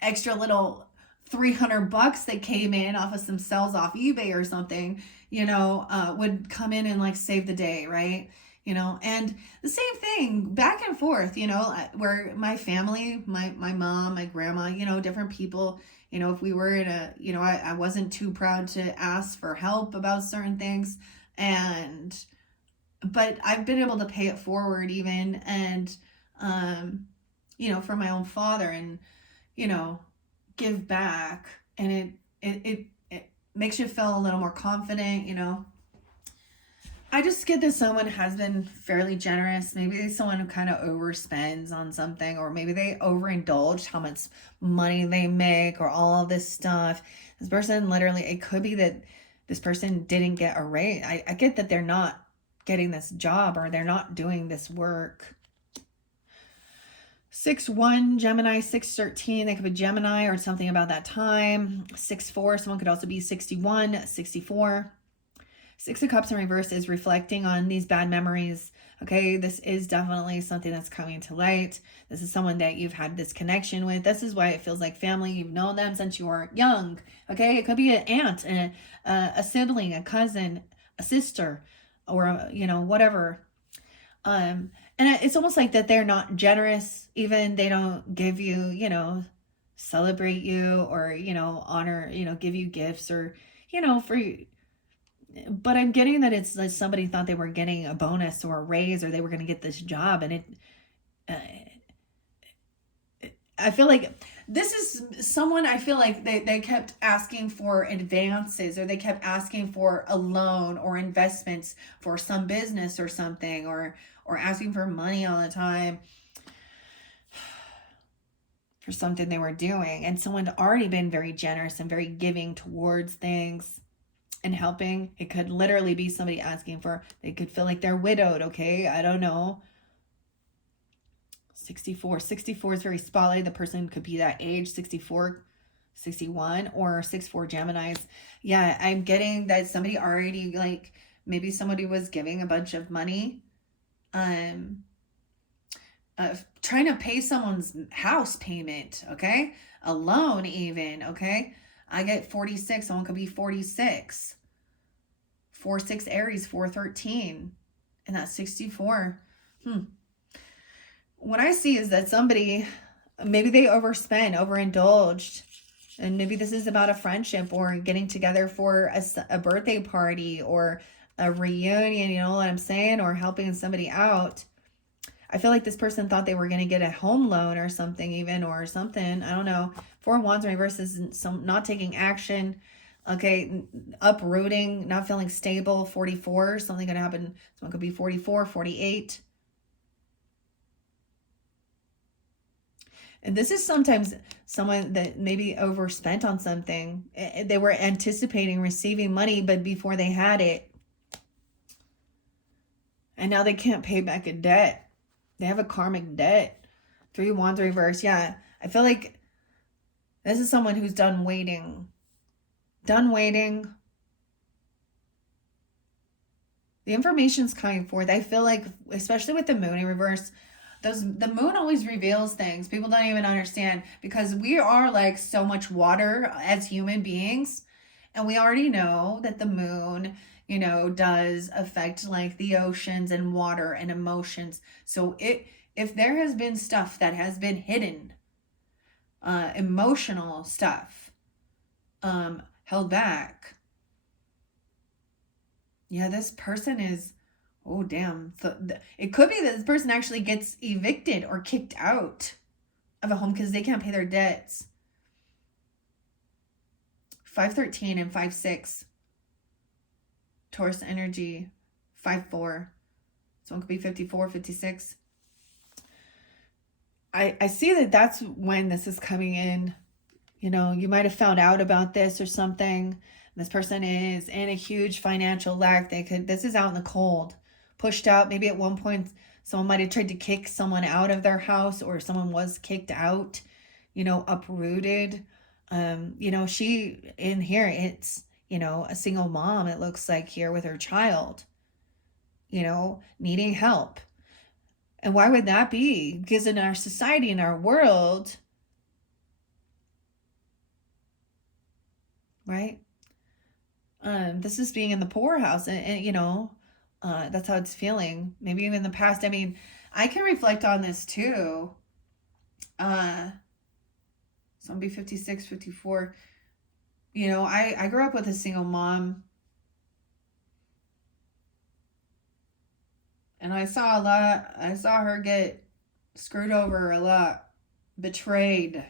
extra little $300 that came in off of some sales off eBay or something, you know, would come in and like save the day, right? You know, and the same thing back and forth, you know, where my family, my mom, my grandma, you know, different people, you know, if we were in a, you know, I wasn't too proud to ask for help about certain things, but I've been able to pay it forward even, and, you know, for my own father, and, you know, give back, and it makes you feel a little more confident, you know. I just get that someone has been fairly generous. Maybe someone who kind of overspends on something, or maybe they overindulge how much money they make, or all of this stuff. This person literally, it could be that this person didn't get a raise. I get that they're not getting this job, or they're not doing this work. 6-1, Gemini, 6-13, they could be Gemini or something about that time. 6-4, someone could also be 61, 64. 6 of Cups in reverse is reflecting on these bad memories. Okay, this is definitely something that's coming to light. This is someone that you've had this connection with. This is why it feels like family. You've known them since you were young. Okay, it could be an aunt, a sibling, a cousin, a sister, or, you know, whatever. And it's almost like that they're not generous. Even they don't give you, you know, celebrate you, or, you know, honor, you know, give you gifts, or, you know, for you. But I'm getting that it's like somebody thought they were getting a bonus or a raise, or they were going to get this job. And I feel like this is someone, I feel like they kept asking for advances, or they kept asking for a loan or investments for some business or something, or asking for money all the time for something they were doing. And someone had already been very generous and very giving towards things and helping. It could literally be somebody asking for, they could feel like they're widowed. Okay, I don't know. 64 is very spotlighted. The person could be that age, 64, 61, or 6-4 Geminis. Yeah, I'm getting that somebody already, like, maybe somebody was giving a bunch of money, trying to pay someone's house payment, okay? A loan even, okay? I get 46, someone could be 46. 4-6 Aries, 4-13, and that's 64. What I see is that somebody, maybe they overindulged, and maybe this is about a friendship, or getting together for a birthday party, or a reunion, you know what I'm saying, or helping somebody out. I feel like this person thought they were going to get a home loan or something even, or something. I don't know. 4 of Wands in reverse is not taking action. Okay, uprooting, not feeling stable, 44, something gonna happen. Someone could be 44, 48. And this is sometimes someone that maybe overspent on something. They were anticipating receiving money, but before they had it, and now they can't pay back a debt. They have a karmic debt. 3 wands reverse. Yeah, I feel like this is someone who's done waiting. Done waiting. The information's coming forth. I feel like, especially with the moon in reverse, the moon always reveals things people don't even understand, because we are like so much water as human beings, and we already know that the moon, you know, does affect like the oceans and water and emotions. So if there has been stuff that has been hidden, emotional stuff, held back, yeah, this person is, oh, damn. So it could be that this person actually gets evicted or kicked out of a home because they can't pay their debts. 513 and 5-6. Taurus energy. 5-4. Someone could be 54, 56. I see that that's when this is coming in. You know, you might have found out about this or something. This person is in a huge financial lack. This is out in the cold. Pushed out. Maybe at one point someone might have tried to kick someone out of their house, or someone was kicked out, you know, uprooted. You know, she in here, it's, you know, a single mom, it looks like here, with her child, you know, needing help. And why would that be? Because in our society, in our world, right? This is being in the poorhouse, and you know, that's how it's feeling. Maybe even in the past. I mean, I can reflect on this too. So I'll be 56, 54. You know, I grew up with a single mom, and I saw a lot. I saw her get screwed over a lot, betrayed.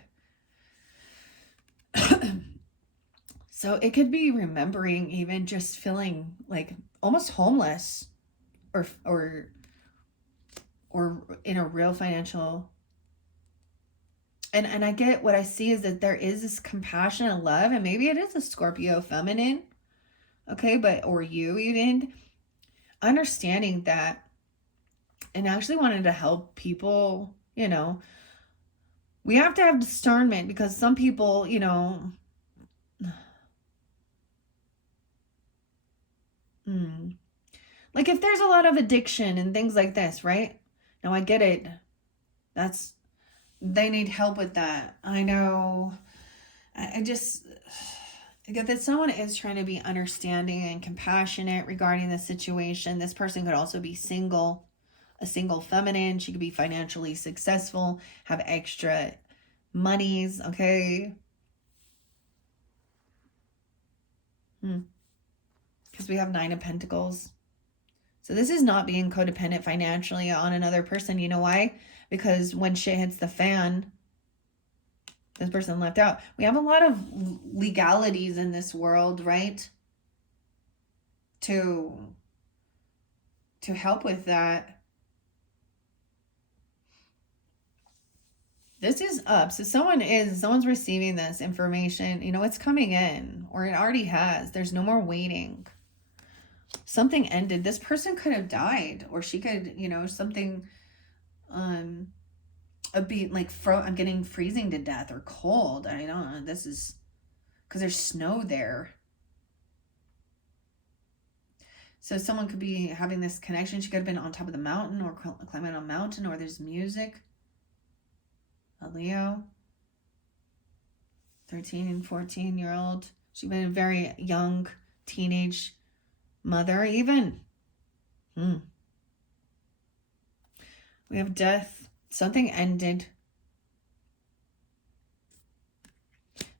So it could be remembering even just feeling like almost homeless, or in a real financial, and I get, what I see is that there is this compassion and love, and maybe it is a Scorpio feminine, okay, but, or you even understanding that, and actually wanting to help people. You know, we have to have discernment, because some people, you know, like if there's a lot of addiction and things like this, right? Now I get it. They need help with that. I know. I just get that someone is trying to be understanding and compassionate regarding the situation. This person could also be single, a single feminine. She could be financially successful, have extra monies, okay? Because we have 9 of Pentacles. So this is not being codependent financially on another person. You know why? Because when shit hits the fan, this person left out. We have a lot of legalities in this world, right? To help with that. This is up. So someone's receiving this information. You know, it's coming in, or it already has. There's no more waiting. Something ended. This person could have died, or she could, you know, something, a beat like I'm getting freezing to death or cold. I don't know. This is because there's snow there. So someone could be having this connection. She could have been on top of the mountain, or climbing on a mountain, or there's music. A Leo, 13 and 14-year-old. She's been a very young teenage mother even. We have death. Something ended.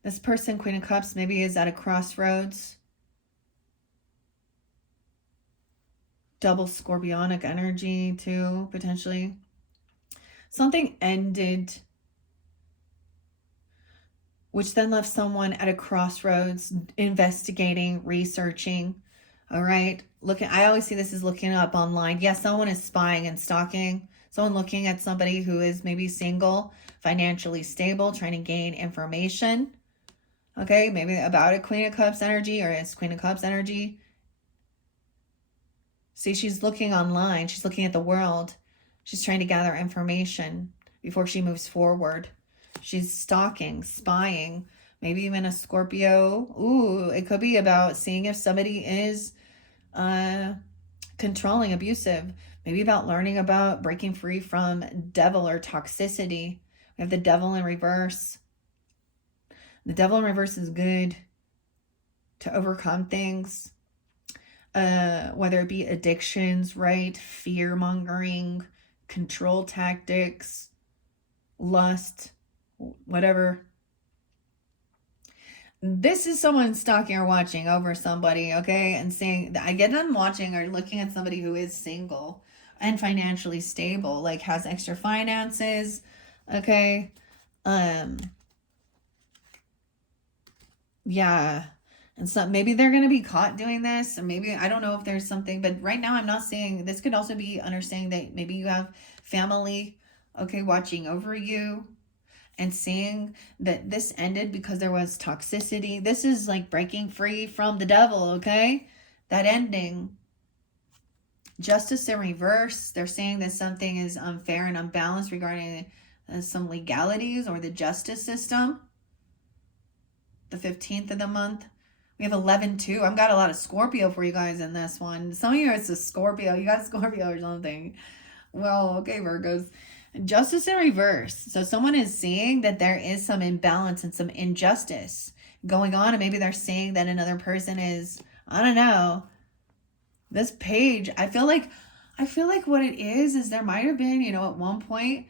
This person, Queen of Cups, maybe is at a crossroads. Double scorpionic energy too, potentially. Something ended which then left someone at a crossroads, investigating, researching. All right. Looking, I always see this as looking up online. Yes, someone is spying and stalking. Someone looking at somebody who is maybe single, financially stable, trying to gain information. Okay, maybe about a Queen of Cups energy, or it's Queen of Cups energy. See, she's looking online. She's looking at the world. She's trying to gather information before she moves forward. She's stalking, spying, maybe even a Scorpio. Ooh, it could be about seeing if somebody is controlling, abusive. Maybe about learning about breaking free from devil or toxicity. We have the devil in reverse. The devil in reverse is good to overcome things. Whether it be addictions, right? Fear-mongering, control tactics, lust, whatever. This is someone stalking or watching over somebody, okay? And saying, I get them watching or looking at somebody who is single and financially stable, like has extra finances, okay? Yeah. And so maybe they're going to be caught doing this, or maybe, I don't know if there's something, but right now I'm not seeing, this could also be understanding that maybe you have family, okay, watching over you and seeing that this ended because there was toxicity. This is like breaking free from the devil, okay? That ending. Justice in reverse. They're saying that something is unfair and unbalanced regarding some legalities or the justice system. The 15th of the month. We have 11-2. I've got a lot of Scorpio for you guys in this one. Some of you, it's a Scorpio. You got Scorpio or something. Well, okay, Virgos. Justice in reverse. So someone is seeing that there is some imbalance and some injustice going on. And maybe they're seeing that another person is, I don't know. This page, I feel like what it is there might have been, at one point,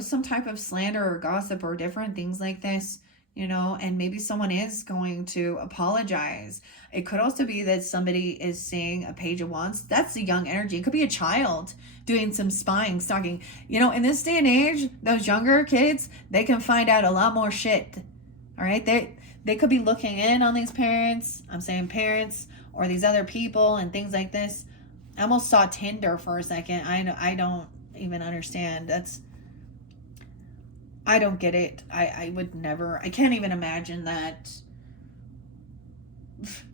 some type of slander or gossip or different things like this. And maybe someone is going to apologize. It could also be that somebody is seeing a page of wands. That's the young energy. It could be a child doing some spying, stalking. In this day and age, those younger kids, they can find out a lot more shit. All right? They could be looking in on these parents. I'm saying parents or these other people and things like this. I almost saw Tinder for a second. I don't even understand. I don't get it. I would never, I can't even imagine that.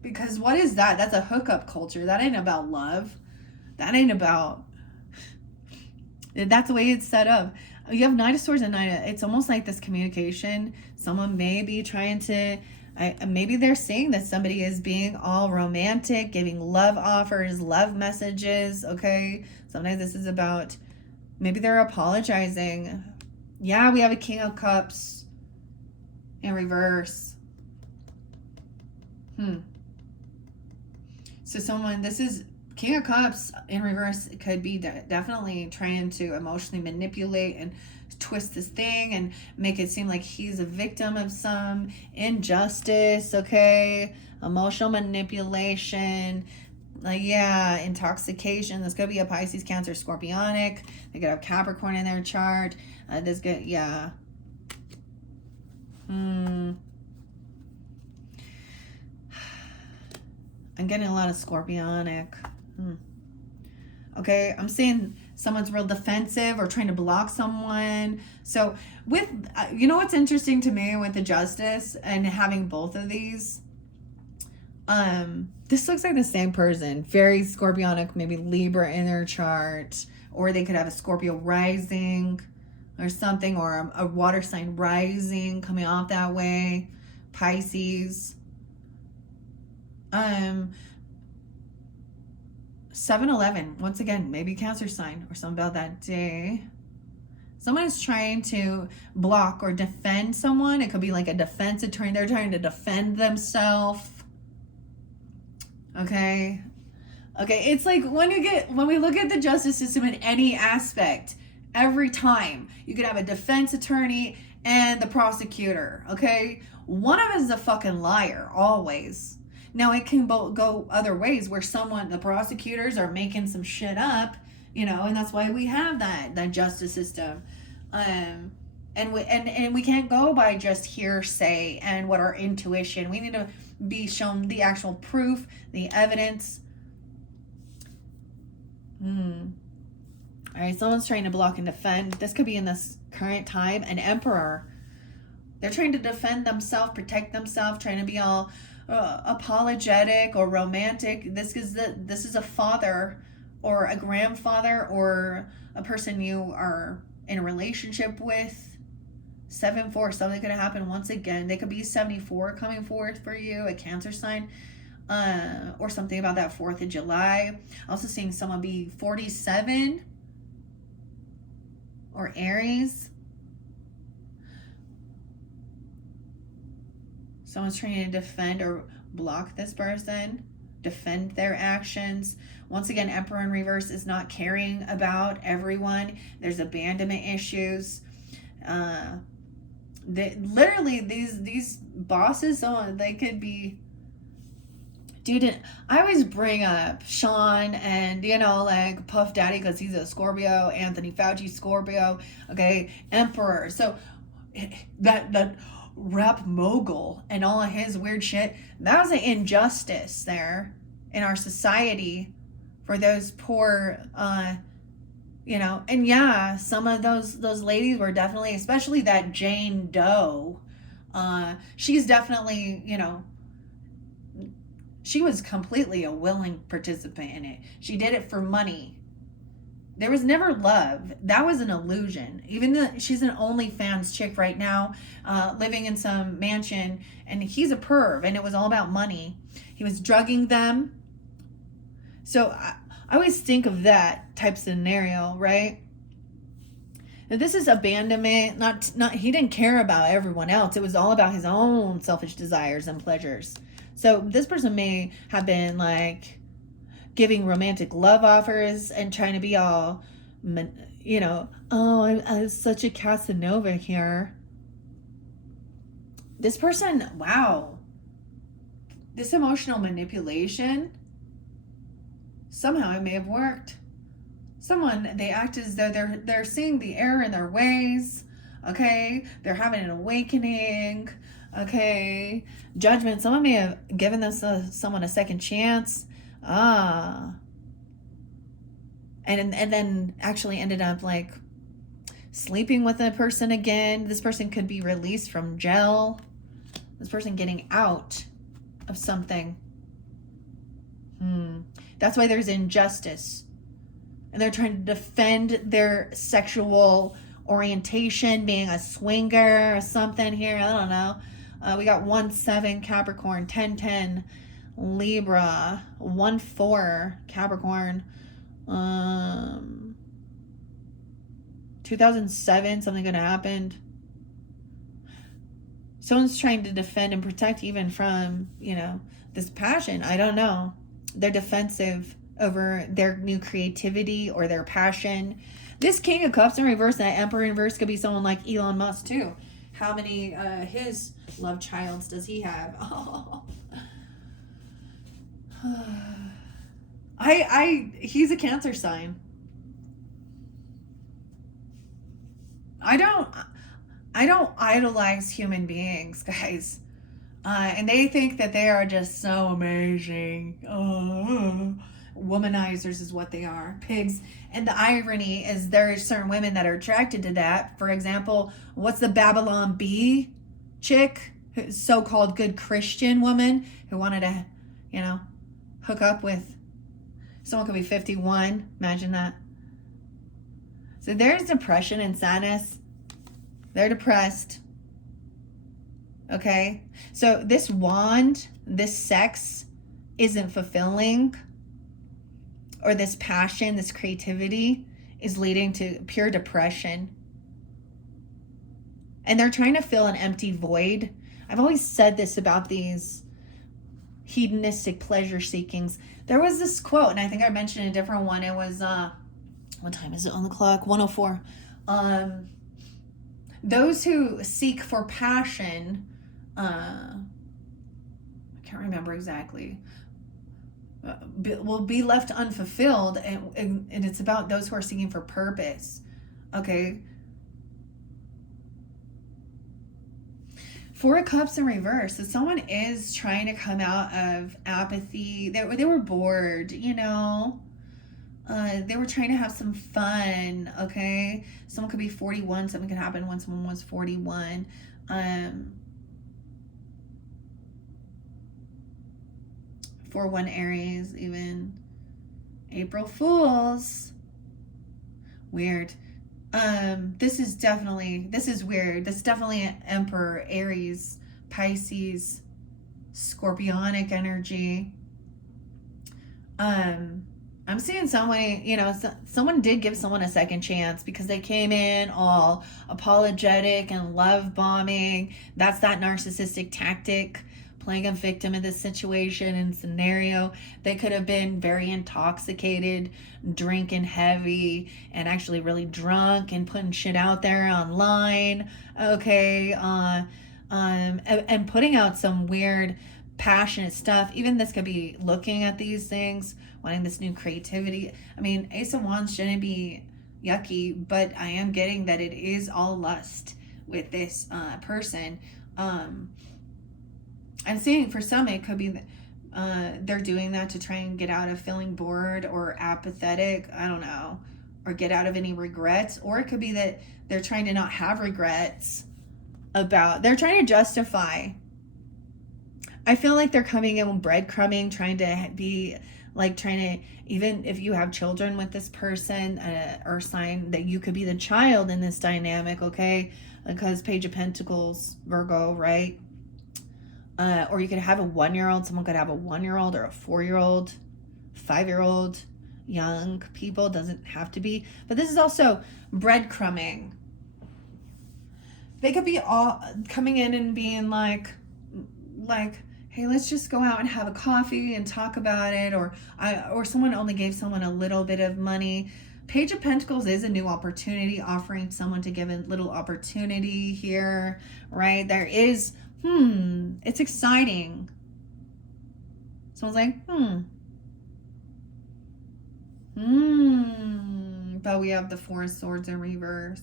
Because what is that? That's a hookup culture. That ain't about love. That ain't about, that's the way it's set up. You have Knight of Swords and it's almost like this communication. Someone may be trying to, maybe they're saying that somebody is being all romantic, giving love offers, love messages, okay? Sometimes this is about, maybe they're apologizing. Yeah, we have a King of Cups in reverse. So someone, this is King of Cups in reverse. It could be definitely trying to emotionally manipulate and twist this thing and make it seem like he's a victim of some injustice, okay? Emotional manipulation. Intoxication. This could be a Pisces, Cancer, Scorpionic. They could have Capricorn in their chart. This good, yeah. I'm getting a lot of Scorpionic. Okay, I'm saying someone's real defensive or trying to block someone. So with, what's interesting to me with the Justice and having both of these, this looks like the same person, very Scorpionic, maybe Libra in their chart, or they could have a Scorpio rising or something, or a water sign rising coming off that way, Pisces. 7-11, once again, maybe Cancer sign or something about that day. Someone is trying to block or defend someone. It could be like a defense attorney. They're trying to defend themselves. Okay. It's like when we look at the justice system in any aspect, every time you could have a defense attorney and the prosecutor. Okay. One of us is a fucking liar, always. Now it can go other ways where the prosecutors are making some shit up, and that's why we have that justice system. And we can't go by just hearsay and what our intuition. We need to be shown the actual proof, the evidence. All right, someone's trying to block and defend. This could be in this current time. An emperor. They're trying to defend themselves, protect themselves, trying to be all apologetic or romantic. This is a father or a grandfather or a person you are in a relationship with. 7-4, something could happen once again. They could be 74 coming forth for you, a Cancer sign, or something about that 4th of July. Also seeing someone be 47 or Aries. Someone's trying to defend or block this person, defend their actions. Once again, Emperor in reverse is not caring about everyone. There's abandonment issues. Literally these bosses, they could be, dude, I always bring up Sean and, like Puff Daddy because he's a Scorpio, Anthony Fauci, Scorpio, okay, Emperor. So that rap mogul and all of his weird shit, that was an injustice there in our society for those poor, and yeah, some of those ladies were definitely, especially that Jane Doe, she's definitely, she was completely a willing participant in it. She did it for money. There was never love. That was an illusion. Even though she's an OnlyFans chick right now, living in some mansion, and he's a perv, and it was all about money. He was drugging them. So I always think of that type scenario, right? Now, this is abandonment. Not he didn't care about everyone else. It was all about his own selfish desires and pleasures. So this person may have been like giving romantic love offers and trying to be all, I'm such a Casanova here. This person, wow. This emotional manipulation, somehow it may have worked. They act as though they're seeing the error in their ways, okay? They're having an awakening, okay? Judgment, someone may have given someone a second chance, and then actually ended up like sleeping with a person again. This person could be released from jail. This person getting out of something. That's why there's injustice. And they're trying to defend their sexual orientation, being a swinger or something here. I don't know. We got 1-7 Capricorn, 10-10 Libra, 1-4 Capricorn, 2007, something gonna happen. Someone's trying to defend and protect even from, this passion. I don't know. They're defensive over their new creativity or their passion. This King of Cups in reverse, that Emperor in reverse, could be someone like Elon Musk too. How many his love childs does he have? Oh. He's a Cancer sign. I don't idolize human beings, guys. And they think that they are just so amazing. Womanizers is what they are. Pigs. And the irony is there are certain women that are attracted to that. For example, what's the Babylon Bee chick? So-called good Christian woman who wanted to, hook up with someone could be 51. Imagine that. So there's depression and sadness. They're depressed. Okay? So this wand, this sex isn't fulfilling, or this passion, this creativity is leading to pure depression. And they're trying to fill an empty void. I've always said this about these hedonistic pleasure seekings. There was this quote, and I think I mentioned a different one. It was, what time is it on the clock? 1:04. Those who seek for passion, I can't remember exactly, will be left unfulfilled, and it's about those who are seeking for purpose. Okay, Four of Cups in reverse. So someone is trying to come out of apathy. They were bored, you know. They were trying to have some fun, okay? Someone could be 41. Something could happen when someone was 41. For one Aries, even. April Fools. Weird. This is weird. This is definitely an Emperor, Aries, Pisces, Scorpionic energy. I'm seeing someone, you know, someone did give someone a second chance because they came in all apologetic and love bombing. That's that narcissistic tactic, playing a victim in this situation and scenario. They could have been very intoxicated, drinking heavy, and actually really drunk and putting shit out there online. Okay, and putting out some weird passionate stuff. Even this could be looking at these things, wanting this new creativity. I mean, Ace of Wands shouldn't be yucky, but I am getting that it is all lust with this person. I'm seeing for some it could be they're doing that to try and get out of feeling bored or apathetic, I don't know, or get out of any regrets. Or it could be that they're trying to not have regrets they're trying to justify. I feel like they're coming in breadcrumbing, trying to be like, trying to, even if you have children with this person, or sign that you could be the child in this dynamic, okay? Because Page of Pentacles, Virgo, right? Or you could have a 1-year-old. Someone could have a 1-year-old or a 4-year-old, 5-year-old, young people. Doesn't have to be. But this is also breadcrumbing. They could be all coming in and being like, hey, let's just go out and have a coffee and talk about it. Or someone only gave someone a little bit of money. Page of Pentacles is a new opportunity, offering someone to give a little opportunity here, right? There is, it's exciting. Someone's like, but we have the Four of Swords in reverse.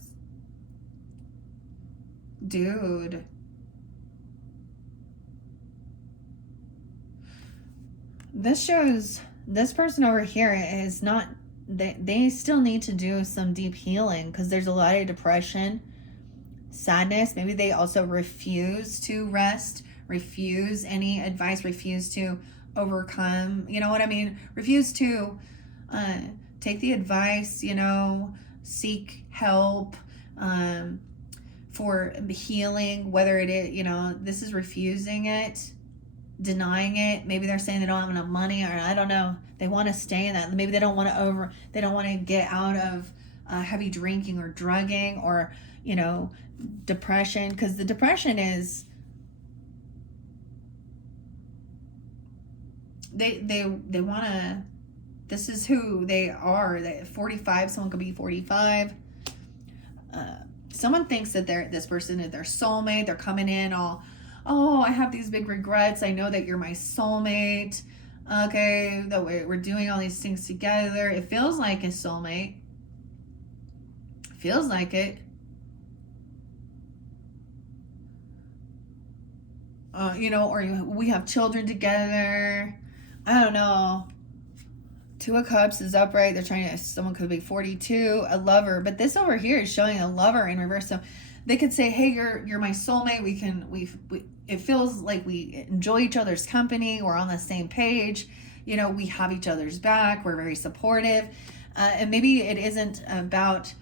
Dude. This shows this person over here is not, they still need to do some deep healing, because there's a lot of depression, sadness. Maybe they also refuse to rest, refuse any advice, refuse to overcome, you know what I mean? Refuse to take the advice, you know, seek help for healing, whether it is, you know, this is refusing it, denying it. Maybe they're saying they don't have enough money, or I don't know, they want to stay in that. Maybe they don't want to get out of heavy drinking or drugging, or, you know, depression, because the depression is they want to, this is who they are. 45, someone could be 45. Someone thinks that this person is their soulmate. They're coming in all, oh, I have these big regrets. I know that you're my soulmate. Okay, that we're doing all these things together. It feels like a soulmate. Feels like it. You know, or we have children together. I don't know. Two of Cups is upright. They're trying to, someone could be 42, a lover. But this over here is showing a lover in reverse. So they could say, hey, you're my soulmate. It feels like we enjoy each other's company. We're on the same page. You know, we have each other's back. We're very supportive. And maybe it isn't about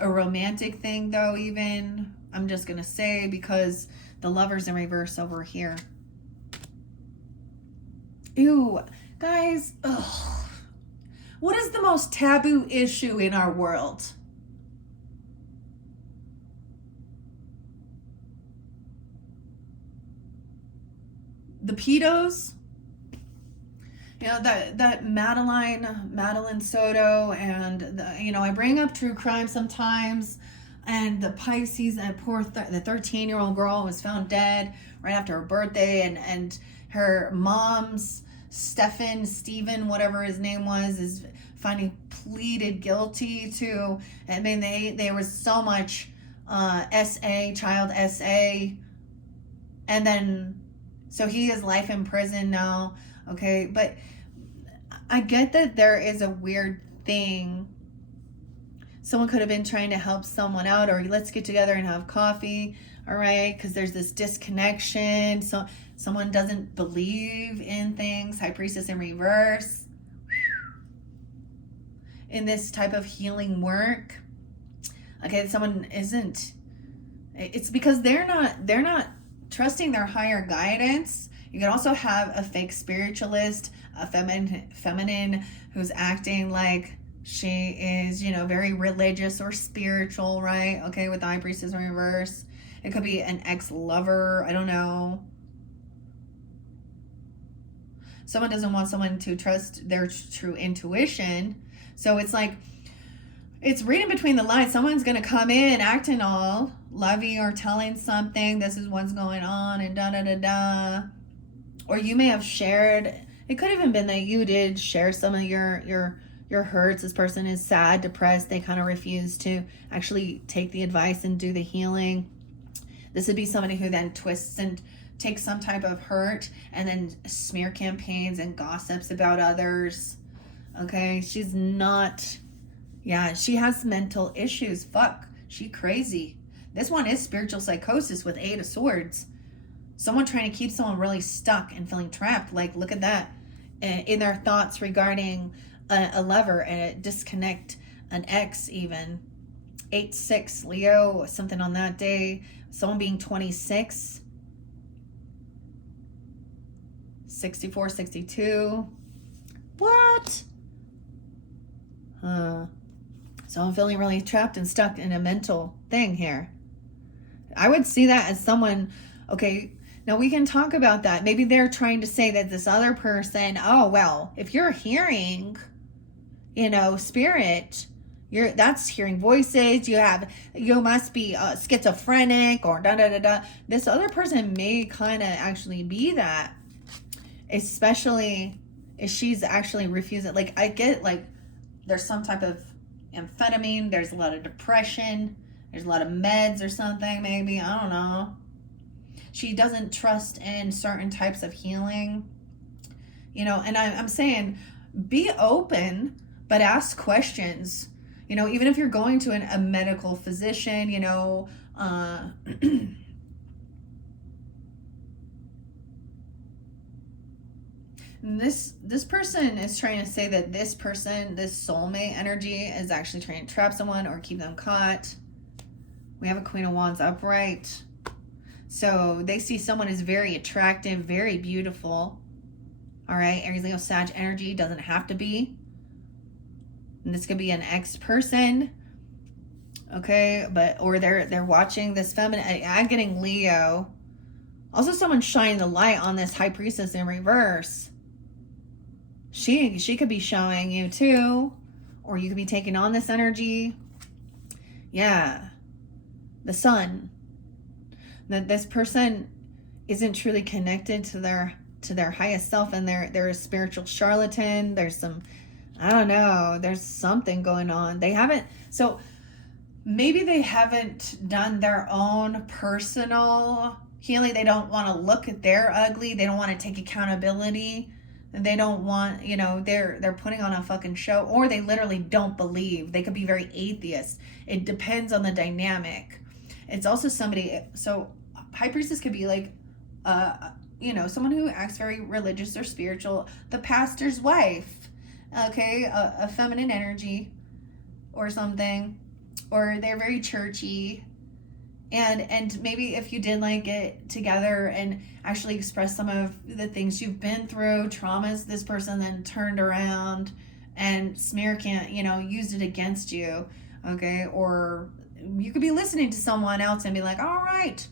a romantic thing, though, even. I'm just going to say, because the lover's in reverse over here. Ew, guys. Ugh. What is the most taboo issue in our world? The pedos? You know, that Madeline Soto, and you know, I bring up true crime sometimes, and the Pisces, and the 13-year-old girl was found dead right after her birthday, and her mom's Stephen, whatever his name was, is finally pleaded guilty to. I mean, there was so much child SA And then, so he is life in prison now. Okay. But I get that there is a weird thing. Someone could have been trying to help someone out, or let's get together and have coffee. All right. Because there's this disconnection. So someone doesn't believe in things. High Priestess in reverse. In this type of healing work. Okay. Someone isn't. It's because they're not trusting their higher guidance. You can also have a fake spiritualist, a feminine who's acting like she is, you know, very religious or spiritual, right? Okay, with the High Priestess in reverse. It could be an ex-lover, I don't know. Someone doesn't want someone to trust their true intuition. So it's like, it's reading between the lines. Someone's going to come in acting all lovey or telling something. This is what's going on and da-da-da-da. Or you may have shared. It could have even been that you did share some of your hurts. This person is sad, depressed. They kind of refuse to actually take the advice and do the healing. This would be somebody who then twists and takes some type of hurt and then smear campaigns and gossips about others. Okay, she's not... Yeah, she has mental issues. Fuck, she crazy. This one is spiritual psychosis with 8 of Swords. Someone trying to keep someone really stuck and feeling trapped. Like, look at that. In their thoughts regarding a lover and a disconnect, an ex even. 8-6, Leo, something on that day. Someone being 26. 64, 62. What? So I'm feeling really trapped and stuck in a mental thing here. I would see that as someone, okay, now we can talk about that. Maybe they're trying to say that this other person, oh, well, if you're hearing, you know, spirit, that's hearing voices, you must be schizophrenic or da-da-da-da. This other person may kind of actually be that, especially if she's actually refusing. Like, I get, like, there's some type of amphetamine, there's a lot of depression, there's a lot of meds or something, maybe, I don't know. She doesn't trust in certain types of healing, you know. And I'm saying, be open, but ask questions, you know, even if you're going to a medical physician, you know. This person is trying to say that this person, this soulmate energy, is actually trying to trap someone or keep them caught. We have a Queen of Wands upright. So they see someone as very attractive, very beautiful. All right, Aries, Leo, Sag energy, doesn't have to be. And this could be an ex-person. Okay, or they're watching this feminine. I'm getting Leo. Also, someone shining the light on this High Priestess in reverse. She could be showing you too, or you could be taking on this energy. Yeah, the Sun. That this person isn't truly connected to their highest self, and they're a spiritual charlatan. There's some, I don't know, there's something going on. They haven't, so maybe they haven't done their own personal healing. They don't want to look at their ugly. They don't want to take accountability. They don't want, you know, they're putting on a fucking show, or they literally don't believe. They could be very atheist. It depends on the dynamic. It's also somebody, so High Priestess could be like, you know, someone who acts very religious or spiritual, the pastor's wife, okay, a feminine energy or something, or they're very churchy. And maybe if you did like get together and actually express some of the things you've been through, traumas, this person then turned around and used it against you, okay? Or you could be listening to someone else and be like, all right,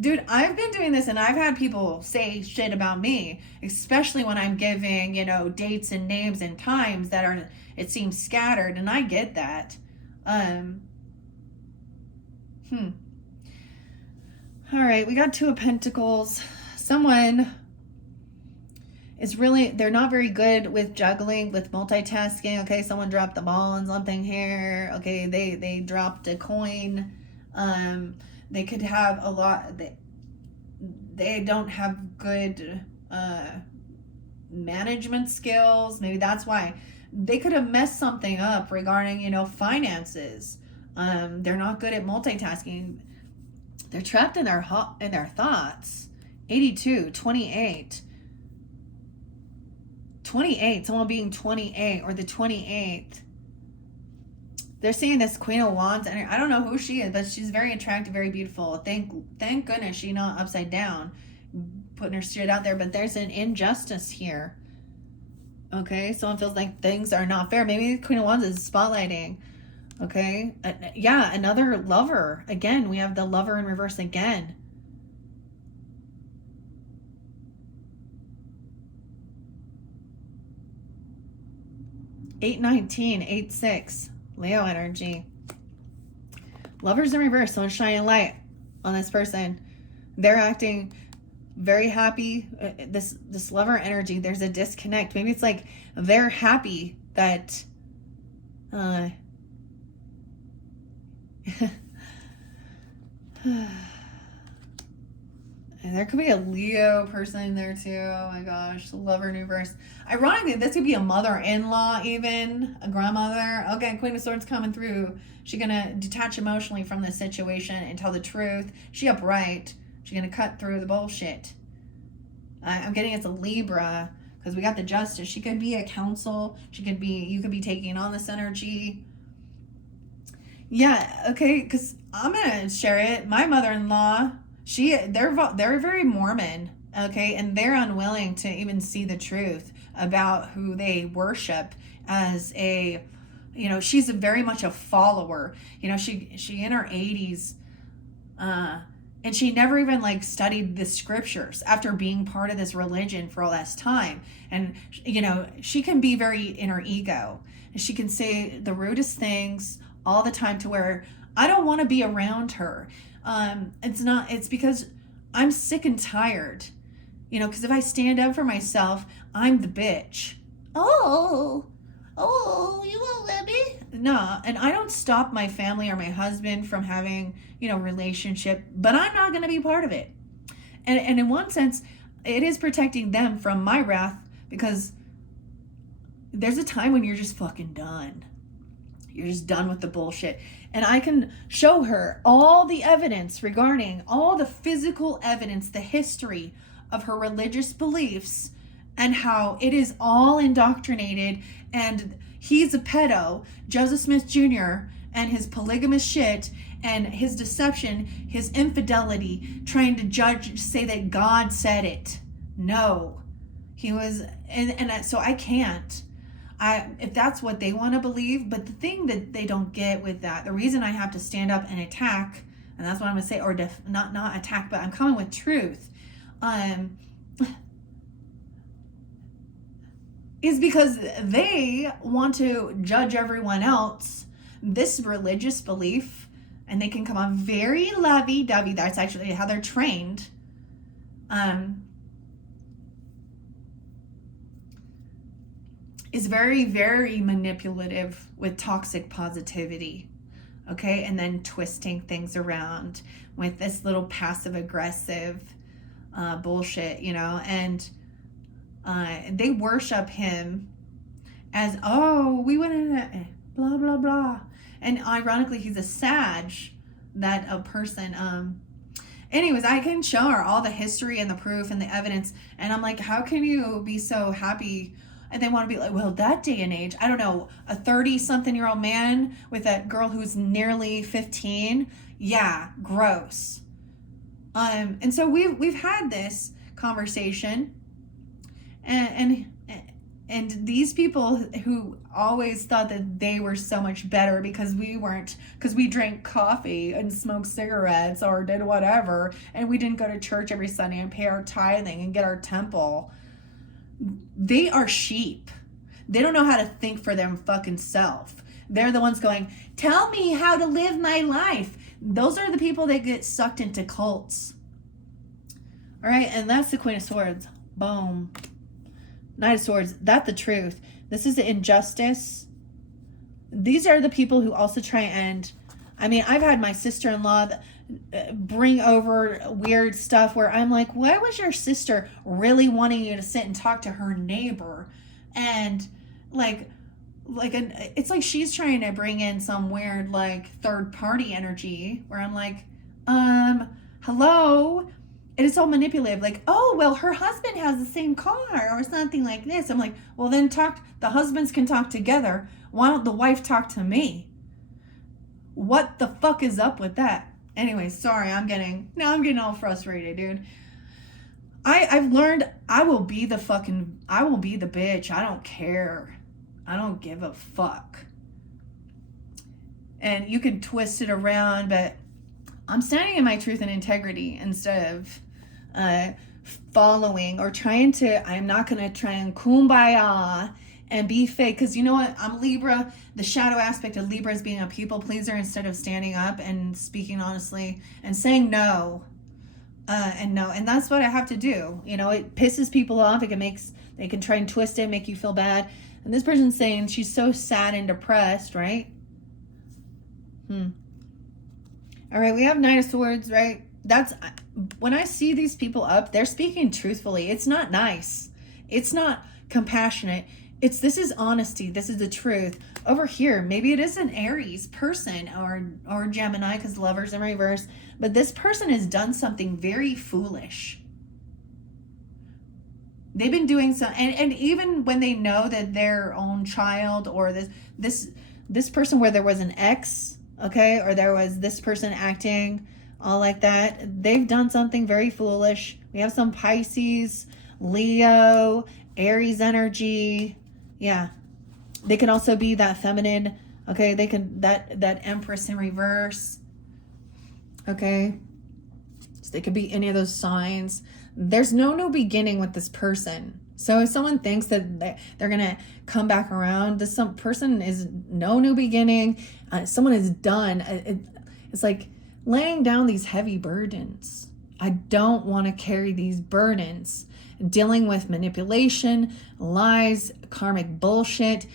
dude, I've been doing this and I've had people say shit about me, especially when I'm giving, you know, dates and names and times that are, it seems scattered, and I get that. All right, we got 2 of Pentacles. Someone is really, they're not very good with juggling, with multitasking. Okay, someone dropped the ball on something here. Okay, they dropped a coin. They could have a lot, they don't have good management skills. Maybe that's why they could have messed something up regarding, you know, finances. They're not good at multitasking. They're trapped in their thoughts. 82, 28. 28, someone being 28 or the 28th. They're seeing this Queen of Wands, and I don't know who she is, but she's very attractive, very beautiful. Thank goodness she's not upside down, putting her shit out there. But there's an injustice here. Okay, someone feels like things are not fair. Maybe the Queen of Wands is spotlighting. Okay, yeah, another lover. Again, we have the lover in reverse again. Eight 19, 8 6. Leo energy. Lovers in reverse. Someone's shining light on this person. They're acting very happy. This lover energy, there's a disconnect. Maybe it's like they're happy that and there could be a Leo person in there too. Oh my gosh, lover in reverse. Ironically, this could be a mother-in-law, even a grandmother. Okay, Queen of Swords coming through. She's gonna detach emotionally from this situation and tell the truth. She upright. She's gonna cut through the bullshit. I'm getting it's a Libra because we got the Justice. She could be a counsel. She could be. You could be taking on this energy. Yeah. Okay. Because I'm gonna share it. My mother-in-law. They're very Mormon, okay, and they're unwilling to even see the truth about who they worship as a, you know, she's very much a follower. You know, she in her 80s, and she never even like studied the scriptures after being part of this religion for all this time. And you know, she can be very in her ego, and she can say the rudest things all the time to where I don't want to be around her. It's because I'm sick and tired, you know, because if I stand up for myself, I'm the bitch. Oh, you won't let me? No, and I don't stop my family or my husband from having, you know, relationship, but I'm not going to be part of it. And in one sense, it is protecting them from my wrath because there's a time when you're just fucking done. You're just done with the bullshit. And I can show her all the evidence regarding all the physical evidence, the history of her religious beliefs and how it is all indoctrinated. And he's a pedo, Joseph Smith Jr., and his polygamous shit and his deception, his infidelity, trying to say that God said it. No, he was, and so I can't. If that's what they want to believe, but the thing that they don't get with that, the reason I have to stand up and attack, and that's what I'm going to say, or not attack, but I'm coming with truth, is because they want to judge everyone else, this religious belief, and they can come on very lovey-dovey. That's actually how they're trained. Is very, very manipulative with toxic positivity, okay? And then twisting things around with this little passive-aggressive bullshit, you know? And they worship him as, oh, we went in a blah, blah, blah. And ironically, he's a Sag, that a person, anyways, I can show her all the history and the proof and the evidence. And I'm like, how can you be so happy? And they want to be like, well, that day and age, I don't know, a 30-something-year-old man with a girl who's nearly 15. Yeah, gross. And so we've had this conversation, and these people who always thought that they were so much better because we drank coffee and smoked cigarettes or did whatever, and we didn't go to church every Sunday and pay our tithing and get our temple. They are sheep. They don't know how to think for their fucking self. They're the ones going, tell me how to live my life. Those are the people that get sucked into cults. All right, and that's the Queen of Swords. Boom. Knight of Swords. That's the truth. This is the injustice. These are the people who also try and I mean, I've had my sister-in-law bring over weird stuff where I'm like, why was your sister really wanting you to sit and talk to her neighbor? And like, it's like she's trying to bring in some weird like third party energy where I'm like, hello. And it's all manipulative, like, oh well, her husband has the same car or something like this. I'm like, well then the husbands can talk together. Why don't the wife talk to me? What the fuck is up with that? Anyway, sorry, I'm getting all frustrated, dude. I've learned I will be the bitch. I don't care. I don't give a fuck. And you can twist it around, but I'm standing in my truth and integrity instead of following or trying to. I'm not going to try and kumbaya and be fake, because you know what, I'm Libra. The shadow aspect of Libra is being a people pleaser instead of standing up and speaking honestly and saying no. And that's what I have to do. You know, it pisses people off. They can try and twist it, make you feel bad. And this person's saying she's so sad and depressed, right? All right, we have Knight of Swords, right? That's when I see these people up, they're speaking truthfully. It's not nice. It's not compassionate. This is honesty. This is the truth. Over here, maybe it is an Aries person or Gemini, because Lover's in reverse. But this person has done something very foolish. They've been doing some, and even when they know that their own child or this person where there was an ex, okay, or there was this person acting all like that, they've done something very foolish. We have some Pisces, Leo, Aries energy. Yeah, they can also be that feminine. Okay, they can that Empress in reverse. Okay, so they could be any of those signs. There's no new beginning with this person. So if someone thinks that they're gonna come back around, some person is no new beginning. Someone is done. It's like laying down these heavy burdens. I don't want to carry these burdens. Dealing with manipulation, lies, karmic bullshit,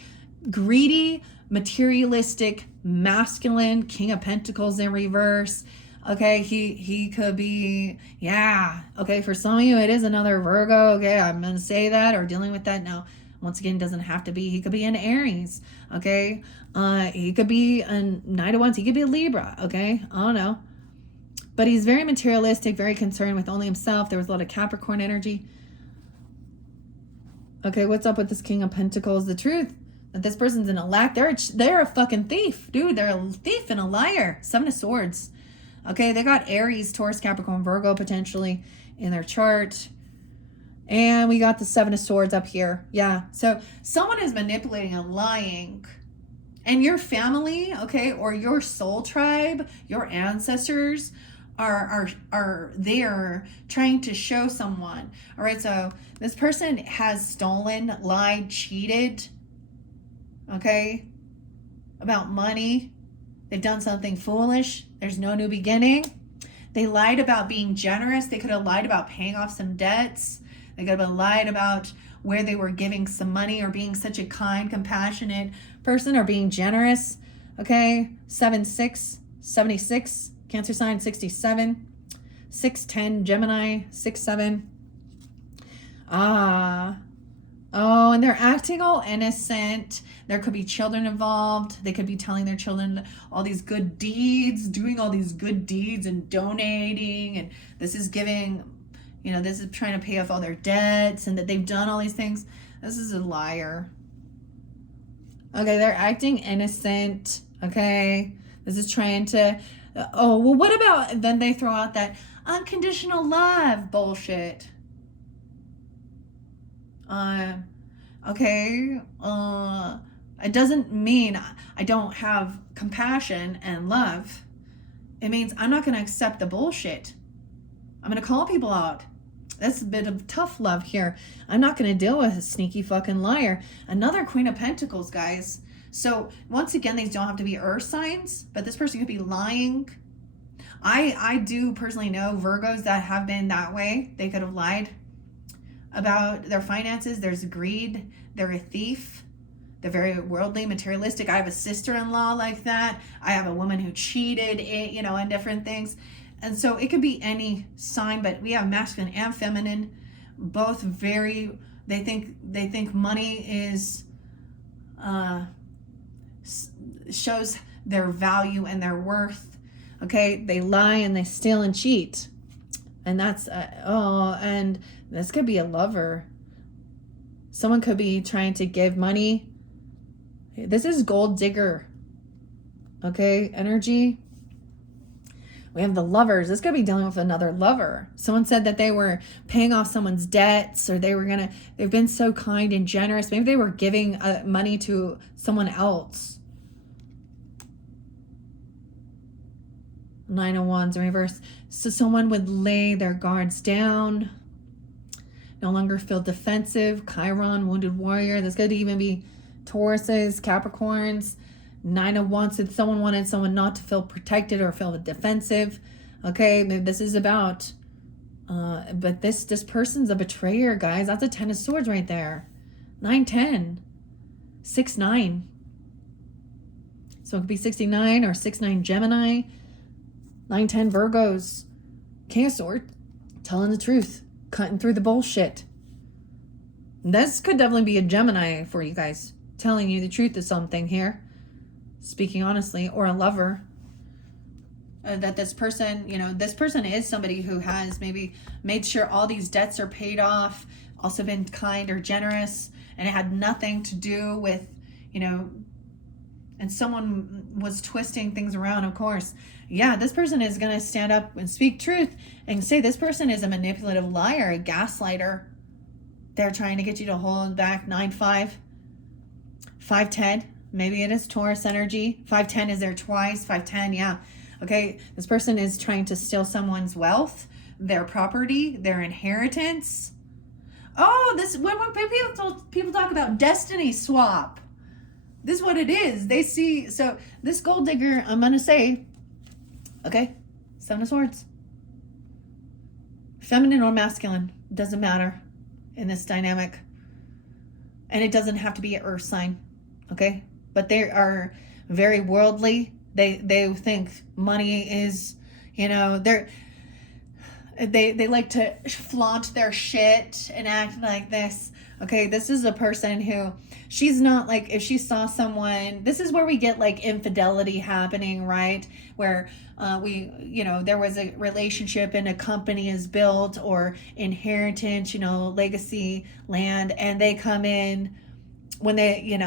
greedy, materialistic, masculine, King of Pentacles in reverse. Okay, he could be, yeah. Okay, for some of you, it is another Virgo. Okay, I'm going to say that, or dealing with that. No, once again, doesn't have to be. He could be an Aries. Okay, he could be a Knight of Wands. He could be a Libra. Okay, I don't know. But he's very materialistic, very concerned with only himself. There was a lot of Capricorn energy. Okay, what's up with this King of Pentacles? The truth that this person's in a lack. They're a fucking thief, dude. They're a thief and a liar. Seven of Swords. Okay, they got Aries, Taurus, Capricorn, Virgo potentially in their chart. And we got the Seven of Swords up here. Yeah, so someone is manipulating and lying. And your family, okay, or your soul tribe, your ancestors are there trying to show someone. All right, so this person has stolen, lied, cheated, okay, about money. They've done something foolish. There's no new beginning. They lied about being generous. They could have lied about paying off some debts. They could have lied about where they were giving some money or being such a kind, compassionate person or being generous. Okay, 7-6, 76, Cancer sign 67, 6-10, Gemini 6-7. Oh, and they're acting all innocent. There could be children involved. They could be telling their children all these good deeds, doing all these good deeds and donating. And this is giving, this is trying to pay off all their debts and that they've done all these things. This is a liar. Okay, they're acting innocent. Okay, this is trying to, oh, well, what about, then they throw out that unconditional love bullshit. Okay, it doesn't mean I don't have compassion and love. It means I'm not going to accept the bullshit. I'm going to call people out. That's a bit of tough love here. I'm not going to deal with a sneaky fucking liar. Another Queen of Pentacles, guys. So once again, these don't have to be earth signs, but this person could be lying. I do personally know Virgos that have been that way. They could have lied about their finances. There's greed. They're a thief. They're very worldly, materialistic. I have a sister-in-law like that. I have a woman who cheated, in different things. And so it could be any sign, but we have masculine and feminine, both very, they think money is, shows their value and their worth. Okay. They lie and they steal and cheat. And that's, and this could be a lover. Someone could be trying to give money. This is gold digger. Okay. Energy. We have the lovers. This could be dealing with another lover. Someone said that they were paying off someone's debts, or they've been so kind and generous. Maybe they were giving money to someone else. Nine of Wands in reverse. So someone would lay their guards down, no longer feel defensive. Chiron, wounded warrior. This could even be Tauruses, Capricorns. Nine of Wands, if someone wanted someone not to feel protected or feel defensive. Okay, maybe this is about, but this person's a betrayer, guys. That's a 10 of Swords right there. 9-10. 6-9. So it could be 69 or 6-9 Gemini. 9-10 Virgos. King of Swords. Telling the truth. Cutting through the bullshit. This could definitely be a Gemini for you guys. Telling you the truth of something here. Speaking honestly, or a lover. That this person is somebody who has maybe made sure all these debts are paid off, also been kind or generous, and it had nothing to do with, and someone was twisting things around, of course. Yeah, this person is going to stand up and speak truth and say this person is a manipulative liar, a gaslighter. They're trying to get you to hold back. 9-5. 5-10. Maybe it is Taurus energy. 5-10 is there twice. 5-10, yeah. Okay, this person is trying to steal someone's wealth, their property, their inheritance. Oh, this when people talk about destiny swap. This is what it is. They see, so this gold digger, I'm going to say, okay, 7 of Swords. Feminine or masculine, doesn't matter in this dynamic. And it doesn't have to be an earth sign, okay? But they are very worldly. They think money is, they like to flaunt their shit and act like this. Okay, this is a person who, she's not like, if she saw someone, this is where we get like infidelity happening, right? Where there was a relationship and a company is built, or inheritance, legacy land, and they come in when they,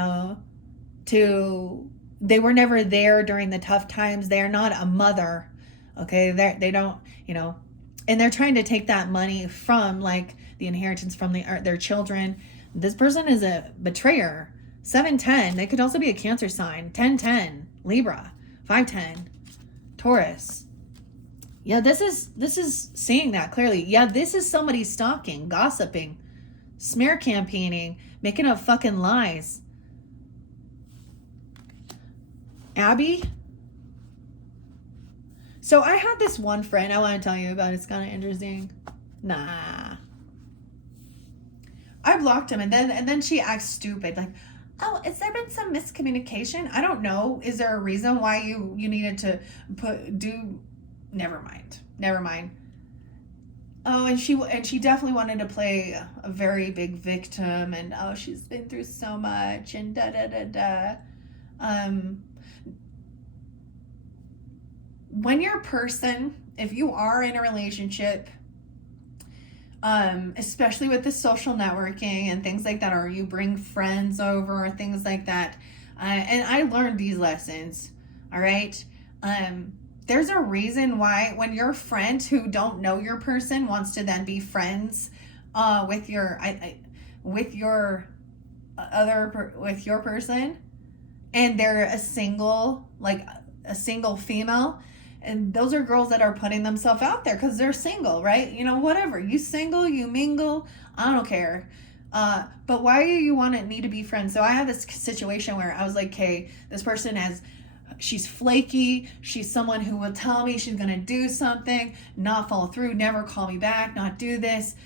they were never there during the tough times. They're not a mother. Okay. They don't, and they're trying to take that money from like the inheritance from their children. This person is a betrayer. 7-10. They could also be a Cancer sign. 10-10 Libra. 5-10 Taurus. Yeah, this is seeing that clearly. Yeah, this is somebody stalking, gossiping, smear campaigning, making up fucking lies. Abby. So I had this one friend I want to tell you about. It's kind of interesting. Nah. I blocked him, and then she acts stupid. Like, oh, has there been some miscommunication? I don't know. Is there a reason why you needed to Never mind. Oh, and she definitely wanted to play a very big victim, and oh, she's been through so much, and da da da da. When your person, if you are in a relationship, especially with the social networking and things like that, or you bring friends over or things like that, and I learned these lessons, all right? There's a reason why when your friend who don't know your person wants to then be friends with your person, and they're a single female. And those are girls that are putting themselves out there because they're single, right? Whatever. You single, you mingle, I don't care. But why do you need to be friends? So I had this situation where I was like, okay, this person she's flaky. She's someone who will tell me she's going to do something, not follow through, never call me back, not do this,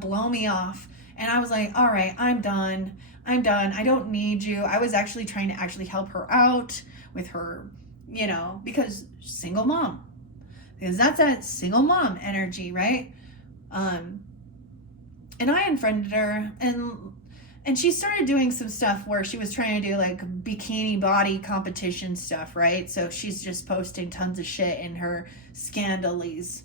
blow me off. And I was like, all right, I'm done. I don't need you. I was actually trying to actually help her out with her, because single mom. Because that's that single mom energy, right? And I unfriended her, and she started doing some stuff where she was trying to do like bikini body competition stuff, right? So she's just posting tons of shit in her scandalies.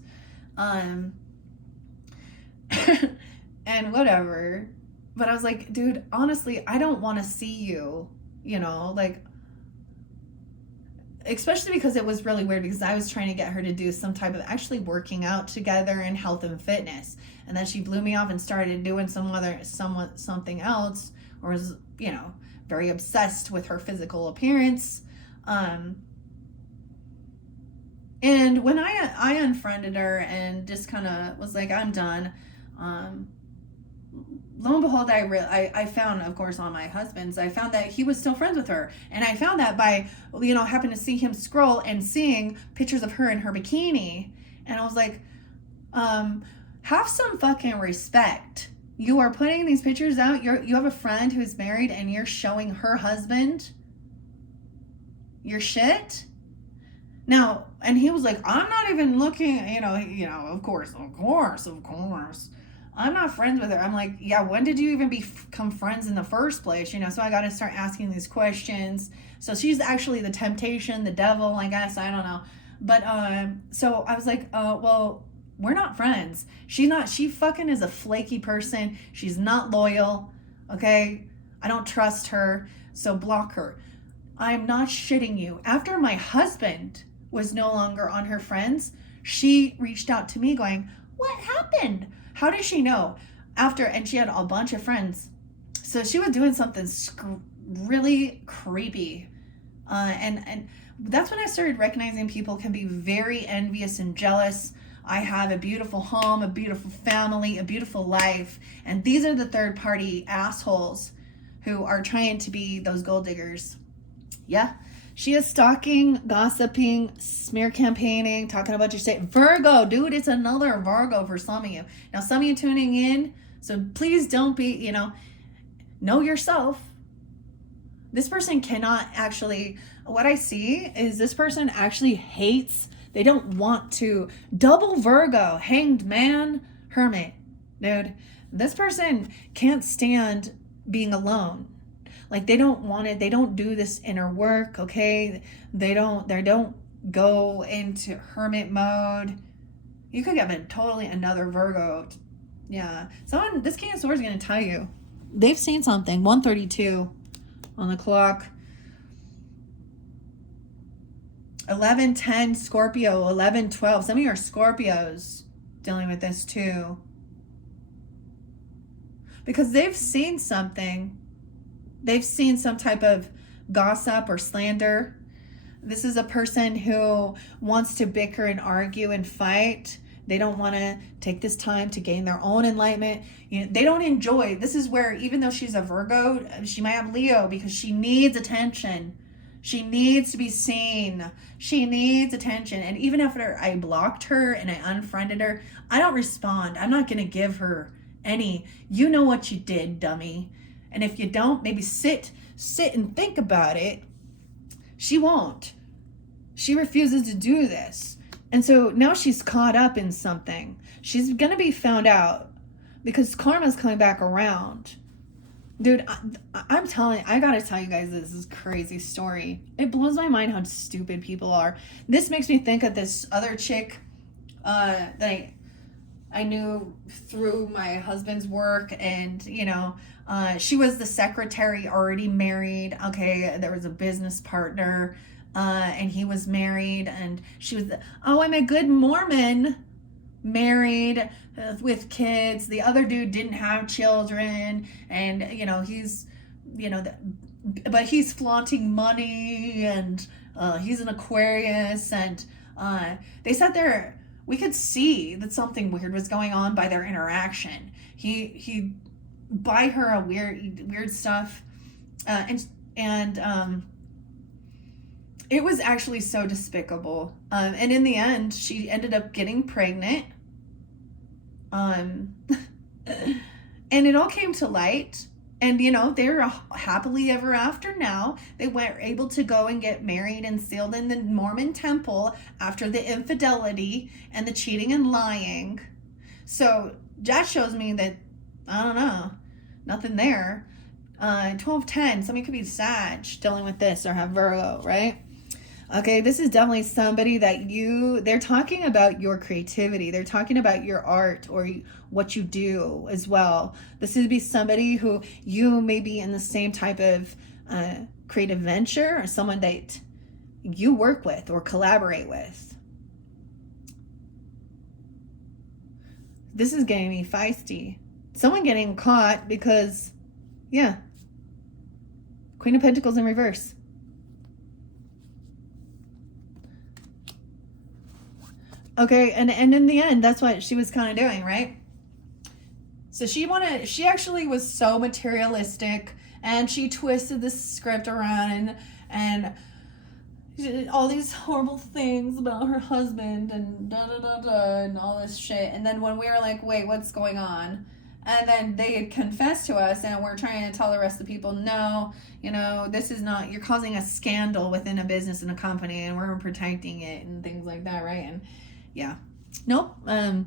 And whatever. But I was like, dude, honestly, I don't want to see you, like, especially because it was really weird because I was trying to get her to do some type of actually working out together in health and fitness. And then she blew me off and started doing something else, or was, very obsessed with her physical appearance. And when I unfriended her and just kind of was like, I'm done, lo and behold, I found, of course, on my husband's, I found that he was still friends with her. And I found that by, happened to see him scroll and seeing pictures of her in her bikini. And I was like, have some fucking respect. You are putting these pictures out. You have a friend who's married and you're showing her husband your shit. Now, and he was like, I'm not even looking, of course. I'm not friends with her. I'm like, yeah, when did you even become friends in the first place? So I got to start asking these questions. So she's actually the temptation, the devil, I guess. I don't know. But, so I was like, well, we're not friends. She fucking is a flaky person. She's not loyal. Okay. I don't trust her. So block her. I'm not shitting you. After my husband was no longer on her friends, she reached out to me going, what happened? How did she know? And she had a bunch of friends. So she was doing something really creepy. And that's when I started recognizing people can be very envious and jealous. I have a beautiful home, a beautiful family, a beautiful life. And these are the third party assholes who are trying to be those gold diggers. Yeah. She is stalking, gossiping, smear campaigning, talking about your state. Virgo, dude, it's another Virgo for some of you. Now, some of you tuning in, so please don't be, know yourself. This person cannot actually, what I see is this person actually hates, they don't want to. Double Virgo, hanged man, hermit. Dude, this person can't stand being alone. Like they don't want it. They don't do this inner work. Okay. They don't go into hermit mode. You could get totally another Virgo. Yeah. This King of Swords is going to tell you. They've seen something. 1:32 on the clock. 11:10 Scorpio. 11:12. Some of you are Scorpios dealing with this too. Because they've seen something. They've seen some type of gossip or slander. This is a person who wants to bicker and argue and fight. They don't want to take this time to gain their own enlightenment. They don't enjoy. This is where, even though she's a Virgo, she might have Leo because she needs attention. She needs to be seen. She needs attention. And even after I blocked her and I unfriended her, I don't respond. I'm not going to give her any, you know what you did, dummy. And if you don't, maybe sit and think about it. She won't. She refuses to do this. And so now she's caught up in something. She's going to be found out because karma's coming back around. Dude, I'm telling, I got to tell you guys, this is a crazy story. It blows my mind how stupid people are. This makes me think of this other chick that I knew through my husband's work, and she was the secretary, already married. Okay, there was a business partner, and he was married, and she was I'm a good Mormon, married with kids. The other dude didn't have children, and he's but he's flaunting money, and he's an Aquarius, and they sat there. We could see that something weird was going on by their interaction. He buy her a weird stuff, and it was actually so despicable. And in the end, she ended up getting pregnant. And And it all came to light. And, you know, they're happily ever after now. They were able to go and get married and sealed in the Mormon temple after the infidelity and the cheating and lying. So that shows me that, I don't know, nothing there. 1210, somebody could be Sag dealing with this or have Virgo, right? Okay, this is definitely somebody that they're talking about your creativity. They're talking about your art or what you do as well. This would be somebody who you may be in the same type of creative venture or someone that you work with or collaborate with. This is getting me feisty. Someone getting caught because, yeah. Queen of Pentacles in reverse. Okay, and in the end, that's what she was kind of doing, right? So she actually was so materialistic, and she twisted the script around and all these horrible things about her husband and and all this shit. And then when we were like, wait, what's going on? And then they had confessed to us, and we're trying to tell the rest of the people, no, you know, this is not, you're causing a scandal within a business and a company, and we're protecting it and things like that, right? And yeah, nope. I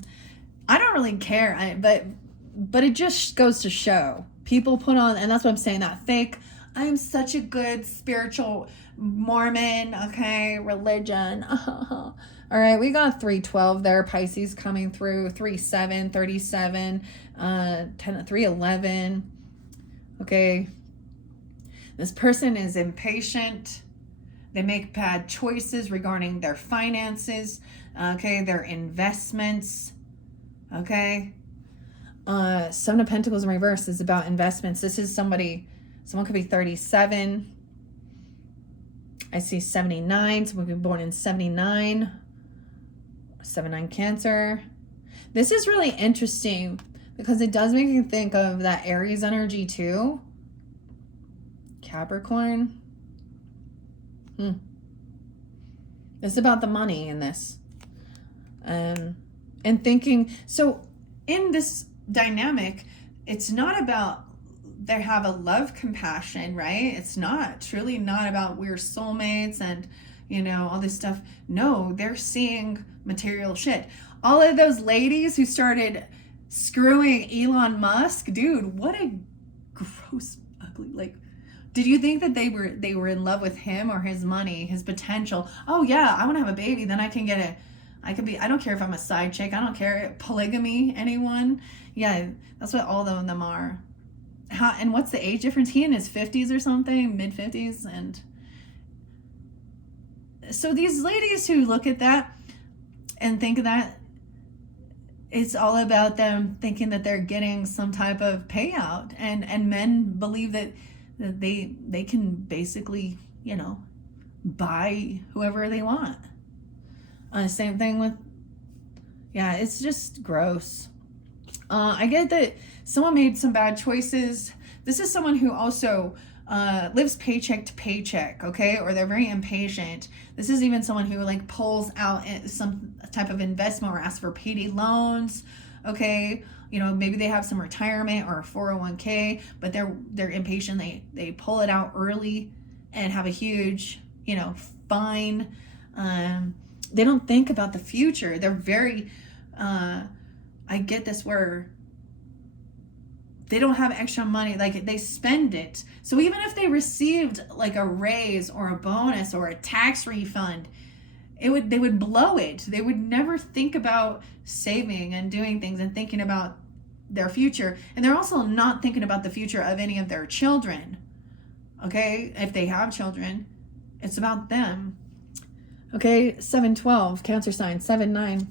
don't really care, but it just goes to show people put on, and that's what I'm saying, that fake, I'm such a good spiritual Mormon, okay, religion. All right, we got 312 there, Pisces coming through, 37, 37, 311. Okay, this person is impatient. They make bad choices regarding their finances, okay, their investments, okay. Seven of Pentacles in reverse is about investments. This is someone could be 37. I see 79, someone could be born in 79. 79 Cancer. This is really interesting because it does make you think of that Aries energy too. Capricorn. It's about the money in this. And thinking, so in this dynamic, it's not about they have a love compassion, right? It's not truly not about we're soulmates and, you know, all this stuff. No, they're seeing material shit. All of those ladies who started screwing Elon Musk, dude, what a gross, ugly, like, did you think that they were in love with him or his money, his potential? Oh yeah, I want to have a baby, then I don't care if I'm a side chick, I don't care, polygamy, anyone. Yeah, that's what all of them are. And what's the age difference? He in his 50s or something, mid 50s. And so these ladies who look at that and think that it's all about them thinking that they're getting some type of payout, and men believe that they can basically, you know, buy whoever they want. Same thing with, yeah, it's just gross. I get that someone made some bad choices. This is someone who also lives paycheck to paycheck, okay? Or they're very impatient. This is even someone who like pulls out some type of investment or asks for payday loans, okay? You know, maybe they have some retirement or a 401k, but they're impatient. They pull it out early and have a huge, you know, fine. They don't think about the future. They're very, I get this, where they don't have extra money, like they spend it. So even if they received like a raise or a bonus or a tax refund, they would blow it. They would never think about saving and doing things and thinking about their future. And they're also not thinking about the future of any of their children. Okay, if they have children, it's about them. Okay, 712, Cancer sign, 7-9.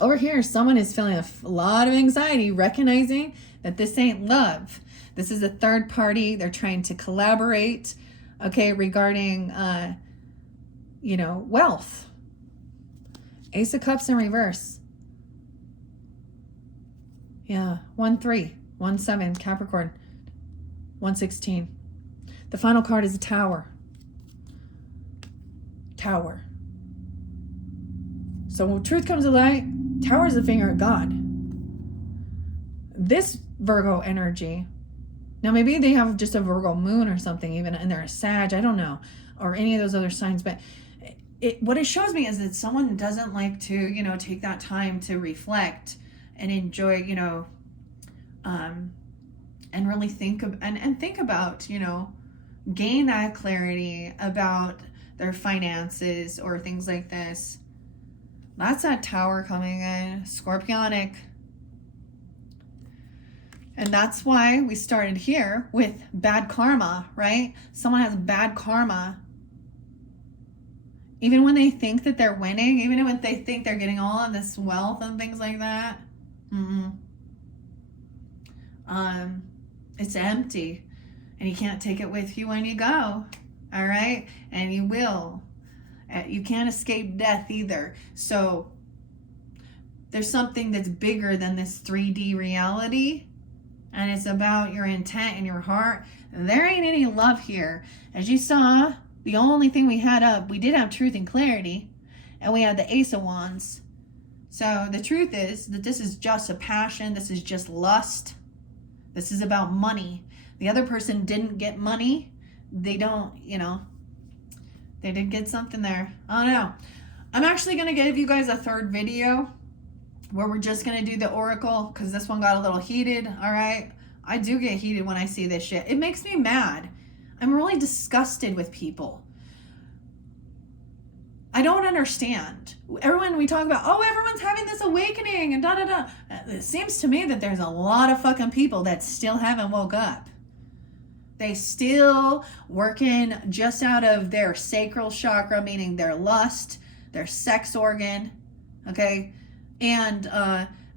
Over here, someone is feeling a lot of anxiety, recognizing that this ain't love. This is a third party. They're trying to collaborate, okay, regarding, you know, wealth. Ace of Cups in reverse. Yeah, 1-3, 1-7, Capricorn, 1-16. The final card is a Tower. Tower. So when truth comes to light, Tower is the finger of God. this Virgo energy, now maybe they have just a Virgo moon or something even, and they're a Sag, I don't know, or any of those other signs, but what it shows me is that someone doesn't like to, you know, take that time to reflect and enjoy, you know, and really think of, and think about, you know, gain that clarity about their finances or things like this. That's that Tower coming in, Scorpionic. And that's why we started here with bad karma, right? Someone has bad karma. Even when they think that they're winning, even when they think they're getting all of this wealth and things like that, it's empty. And you can't take it with you when you go, all right? And you will. You can't escape death either. So there's something that's bigger than this 3D reality. And it's about your intent and your heart. There ain't any love here. As you saw, the only thing we had up, we did have truth and clarity. And we had the Ace of Wands. So the truth is that this is just a passion. This is just lust. This is about money. The other person didn't get money. They don't, you know, they did get something there. I don't know. I'm actually going to give you guys a third video where we're just going to do the oracle, because this one got a little heated, all right? I do get heated when I see this shit. It makes me mad. I'm really disgusted with people. I don't understand. Everyone, we talk about, oh, everyone's having this awakening and da-da-da. It seems to me that there's a lot of fucking people that still haven't woke up. They still working just out of their sacral chakra, meaning their lust, their sex organ, okay? And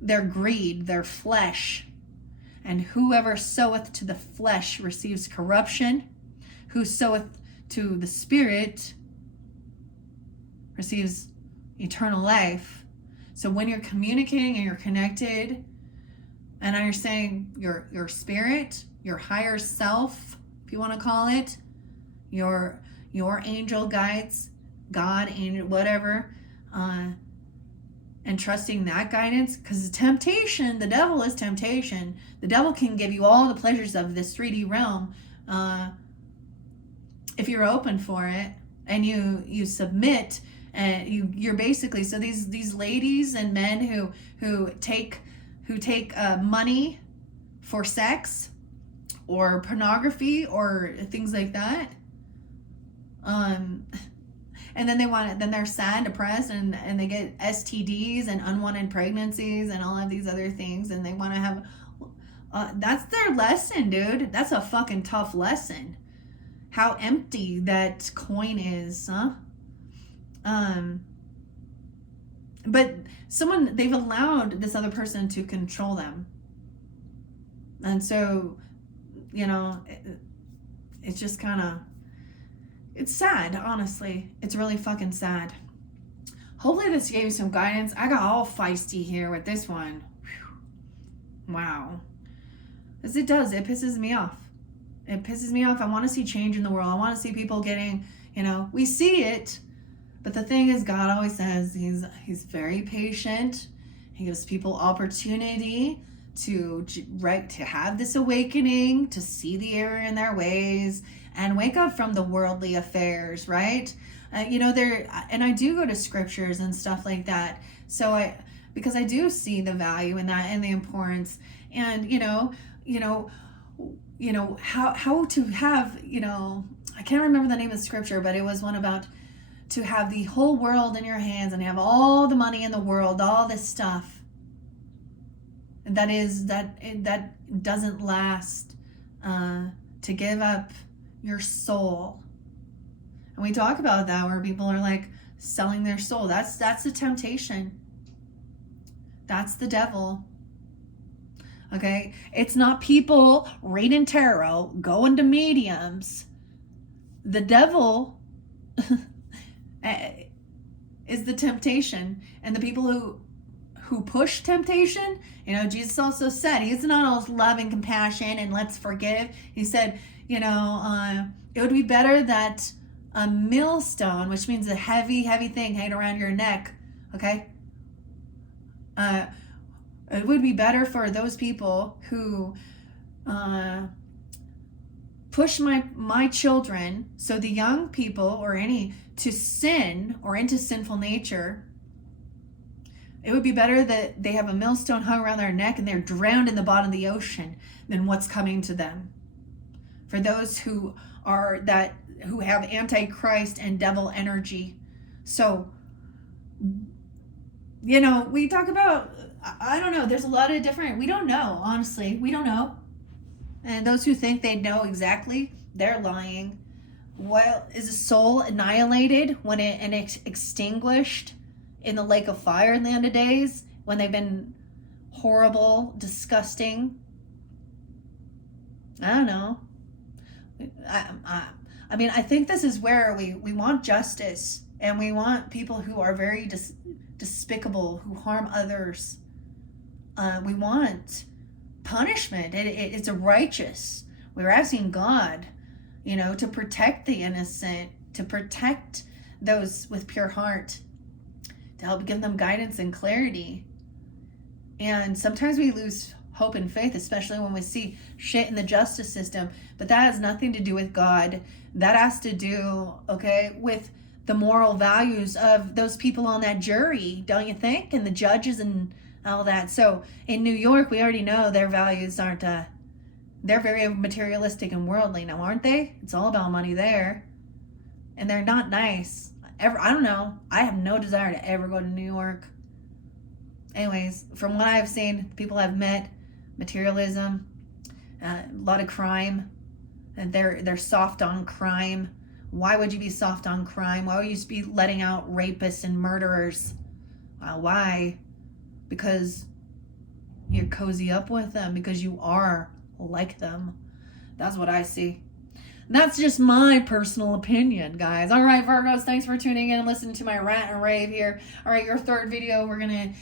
their greed, their flesh. And whoever soweth to the flesh receives corruption. Who soweth to the spirit receives eternal life. So when you're communicating and you're connected, and you're saying your spirit, your higher self, if you want to call it, your angel guides, God, angel, whatever, and trusting that guidance, because temptation, the devil is temptation. The devil can give you all the pleasures of this 3D realm if you're open for it and you submit, and you're basically, so these ladies and men who take money for sex or pornography or things like that, and then they're sad, depressed, and they get STDs and unwanted pregnancies and all of these other things, and they want to have, that's their lesson, dude. That's a fucking tough lesson. How empty that coin is, huh? But they've allowed this other person to control them. And so, you know, it's just kind of, it's sad, honestly. It's really fucking sad. Hopefully this gave you some guidance. I got all feisty here with this one. Whew. Wow. As it does, it pisses me off. It pisses me off. I want to see change in the world. I want to see people getting, you know, we see it. But the thing is, God always says he's very patient. He gives people opportunity to have this awakening, to see the error in their ways, and wake up from the worldly affairs, right? You know, and I do go to scriptures and stuff like that. So because I do see the value in that and the importance, and you know how to have, you know, I can't remember the name of the scripture, but it was one about to have the whole world in your hands and have all the money in the world, all this stuff that doesn't last, to give up your soul. And we talk about that, where people are like selling their soul. That's the temptation. That's the devil. Okay? It's not people reading tarot, going to mediums. The devil is the temptation. And the people who push temptation, you know, Jesus also said, he's not all love and compassion and let's forgive. He said, you know, it would be better that a millstone, which means a heavy thing hanging around your neck, okay? It would be better for those people who push my children, so the young people or any, to sin or into sinful nature. It would be better that they have a millstone hung around their neck and they're drowned in the bottom of the ocean than what's coming to them. For those who have antichrist and devil energy. So, we talk about, I don't know, there's a lot of different, we don't know, honestly, we don't know. And those who think they know exactly, they're lying. Well, is a soul annihilated when it's extinguished in the lake of fire in the end of days, when they've been horrible, disgusting? I don't know. I mean, I think this is where we want justice, and we want people who are very despicable, who harm others. We want punishment. It's a righteous. We're asking God, to protect the innocent, to protect those with pure heart, to help give them guidance and clarity. And sometimes we lose hope and faith, especially when we see shit in the justice system. But that has nothing to do with God. That has to do, with the moral values of those people on that jury, don't you think? And the judges and all that. So in New York, we already know their values aren't, they're very materialistic and worldly now, aren't they? It's all about money there. And they're not nice. I don't know. I have no desire to ever go to New York. Anyways, from what I've seen, people I've met, materialism, a lot of crime, and they're soft on crime. Why would you be soft on crime? Why would you be letting out rapists and murderers? Why? Because you're cozy up with them, because you are like them. That's what I see. That's just my personal opinion, guys. All right, Virgos, thanks for tuning in and listening to my rant and rave here. All right, your third video, we're gonna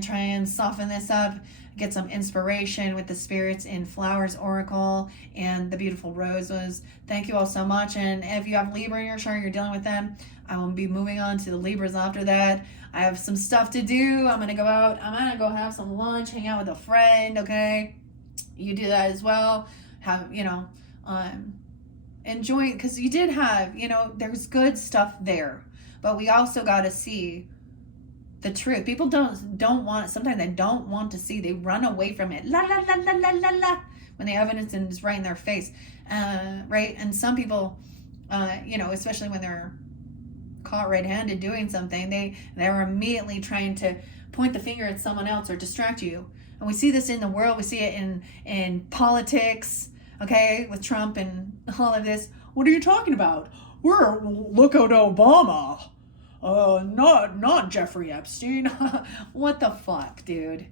try and soften this up, get some inspiration with the spirits in Flowers Oracle and the beautiful roses. Thank you all so much. And if you have Libra in your chart, you're dealing with them, I will be moving on to the Libras after that. I have some stuff to do. I'm gonna go out. I'm gonna go have some lunch, hang out with a friend. Okay, you do that as well. Have enjoy, because you did have, there's good stuff there, but we also got to see the truth. People don't want, sometimes they don't want to see, they run away from it, la la la la la la la, when the evidence is right in their face, right? And some people, especially when they're caught red-handed doing something, they're immediately trying to point the finger at someone else or distract you. And we see this in the world. We see it in politics, with Trump and all of this. What are you talking about? Look at Obama. Not Jeffrey Epstein. What the fuck, dude?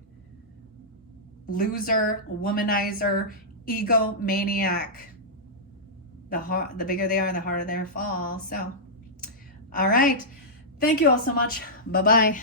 Loser, womanizer, egomaniac. The bigger they are, the harder they fall. So, all right. Thank you all so much. Bye-bye.